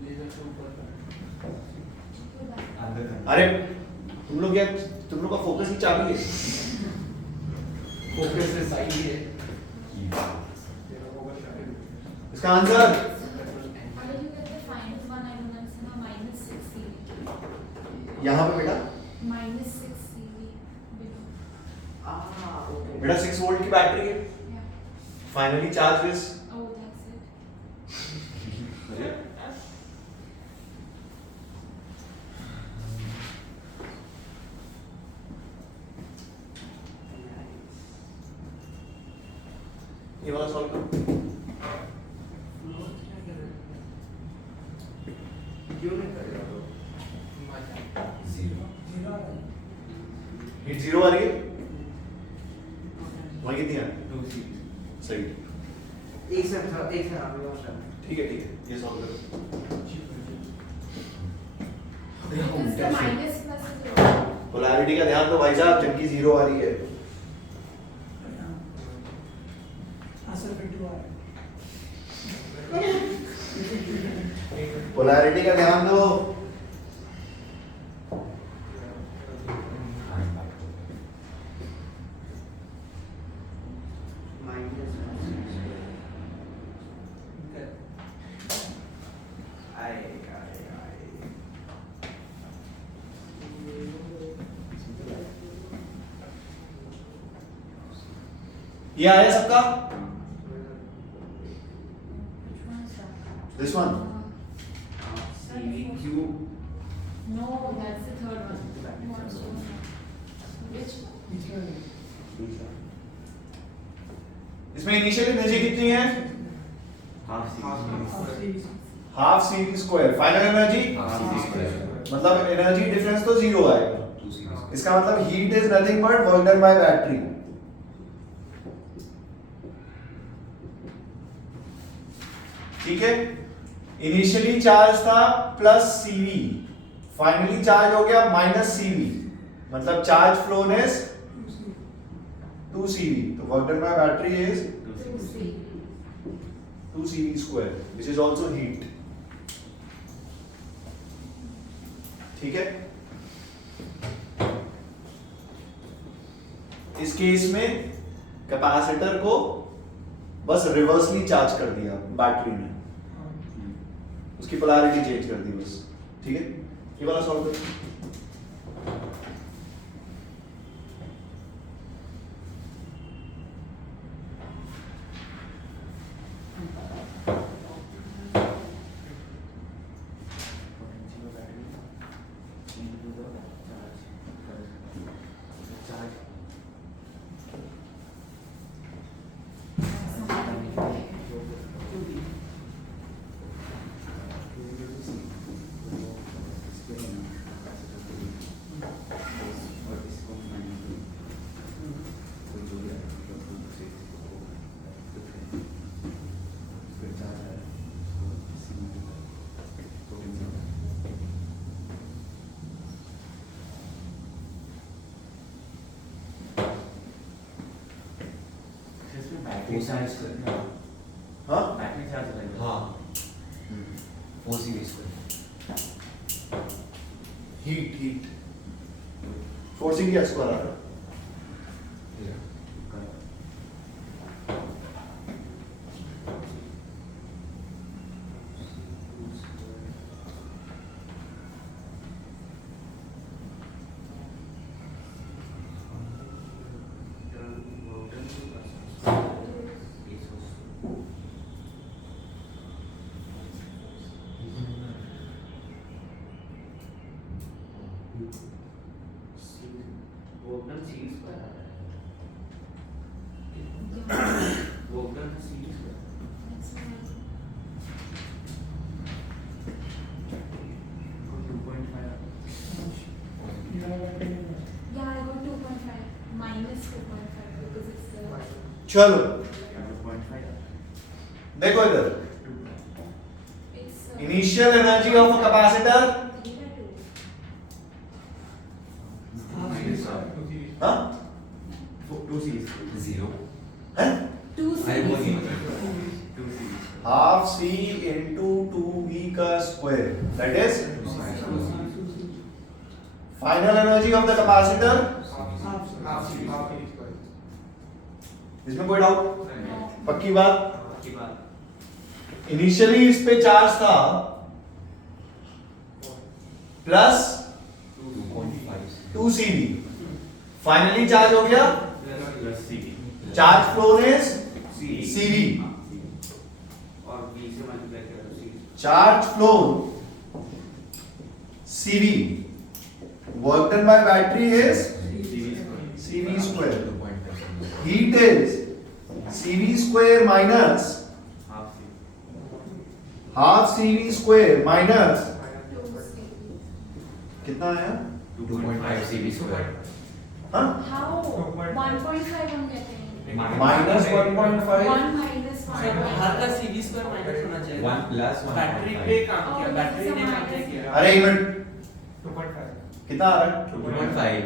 लेजर से ऊपर अरे तुम लोग का फोकस ही चाबी है। फोकस से साइड है इसका answer How did you get the finest one? I don't understand. Minus 6 CV. यहाँ पे बेटा, Minus 6 CV. Below. ओके बेटा 6 वोल्ट की बैटरी है, Yeah. Finally charge is Oh, that's it. ये वाला सॉल्व करो। क्यों नहीं करेगा तो Zero. हीट जीरो आ रही है, वहाँ कितनी है? 2 CV। सही, एक सेकंड आप लोग ठीक है ये सॉल्व करो। Because the minus plus is zero. Polarity का ध्यान दो भाई साहब, जबकि जीरो आ रही है। पोलैरिटी का ध्यान दो। ये आया सबका? Which one is that? This one. CV cube। No, that's the third one. You want to know? Which one? इसमें इनिशियल एनर्जी कितनी है? Half CV। Half CV square. Final energy Half CV square. मतलब energy difference तो zero आएगा। 2 CV. इसका मतलब heat is nothing but work done by battery. ठीक है, इनिशियली चार्ज था प्लस CV, फाइनली चार्ज हो गया माइनस CV, मतलब चार्ज फ्लोन इज 2 CV, तो work done by battery is 2 C. 2 CV square which is also heat। ठीक है, इस केस में कैपेसिटर को बस रिवर्सली चार्ज कर दिया बैटरी ने, उसकी पोलैरिटी चेंज कर दी बस। ठीक है, ये वाला सॉल्व करो। बैटरी चार्ज करना। हाँ बैटरी चार्ज करना। हाँ 4 CV square. हीट फोर्सिंग क्या स्क्वायर आ रहा है? Yeah. चलो 0.5 देखो इधर, It's initial energy of a capacitor, हाँ 2 series. 0. है 2 I was series. 2 series. Half C into 2v का square, that is final energy of the capacitor. इसमें कोई डाउट? पक्की बात? की बात. इनिशियली इस पे चार्ज था प्लस 2.5. 2cv, फाइनली चार्ज हो गया Plus CV. Charge phloem is CV. cv, और V से मल्टीप्लाई किया तो CV. Charge phloem cv, work done by battery is cv square, 2.5. Heat is cv square minus Half CV. Half cv square minus 2 series. कितना आया? 2.5 CV square. हाँ How? 1.5 हम कहते हैं. Minus 1.5 1 minus sir 1. बाहर का सीवी स्क्वायर माइनस होना चाहिए 1 plus बैटरी 1.5. पे काम किया, Oh, बैटरी ने काम minus. किया अरे एक मिनट, 2.5 कितना आ रहा है? 2.5.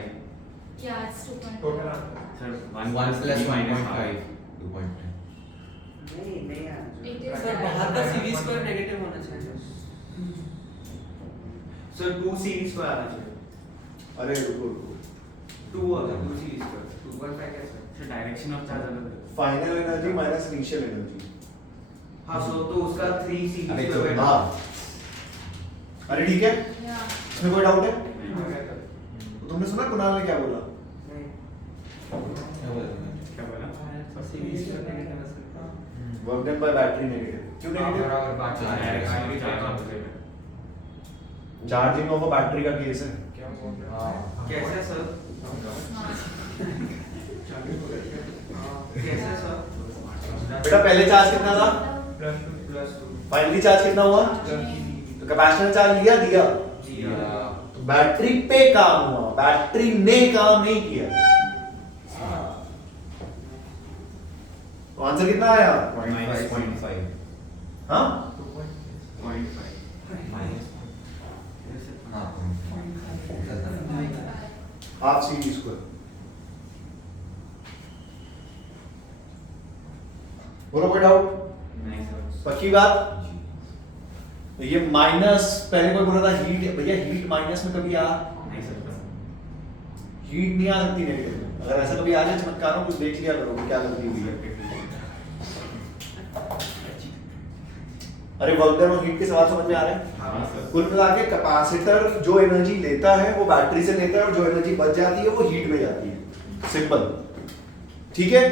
Yeah, it's 2.5. Total answer Sir, 1 plus minus 1.5. 2.5. नहीं नहीं यार It is सर बाहर का सीवी स्क्वायर नेगेटिव होना चाहिए Sir, 2 series पर आना चाहिए. अरे रुको रुको, 2 होगा 2 series पर. 2.5 कैसे Sir, direction of charge अलग है. Final energy minus initial energy. हाँ, तो उसका 3 series अबे पर तो बैठा. हाँ अरे ठीक है, Yeah. इसमें कोई डाउट है? नहीं. तुमने सुना कुणाल ने क्या बोला? क्या बोला तुमने? क्या बोला? और सीवी स्क्वायर नेगेटिव है sir work done by battery negative, क्यों नेगेटिव? बराबर बात चल रही है। Direction भी charge opposite है. चार्जिंग ऑफ अ बैटरी का केस है। क्या बोल रहे हाँ। कैसे सर? कैसे सर? बेटा पहले चार्ज कितना था? प्लस फाइनली चार्ज कितना हुआ? तो कैपेसिटर चार्ज लिया दिया, तो बैटरी पे काम हुआ, बैटरी ने काम नहीं किया। तो आंसर कितना आया? -0.5. हाँ 0.5. Minus. हाँ. Half cv square. बोलो कोई डाउट? नहीं सर. पक्की बात? तो ये माइनस, पहले कोई बोला था हीट, भैया हीट माइनस में कभी आ, नहीं सर. हीट नहीं आ सकती नेगेटिव में। अगर ऐसा कभी आ जाए चमत्कारों कुछ देख लिया करो कि क्या गलती हुई है। अरे वर्क डन और हीट के सवाल समझ में आ रहे हैं? हाँ सर. कुल मिला के कैपेसिटर जो एनर्जी लेता है वो बैटरी से लेता है, और जो एनर्जी बच जाती है वो हीट में जाती है। सिंपल, ठीक है?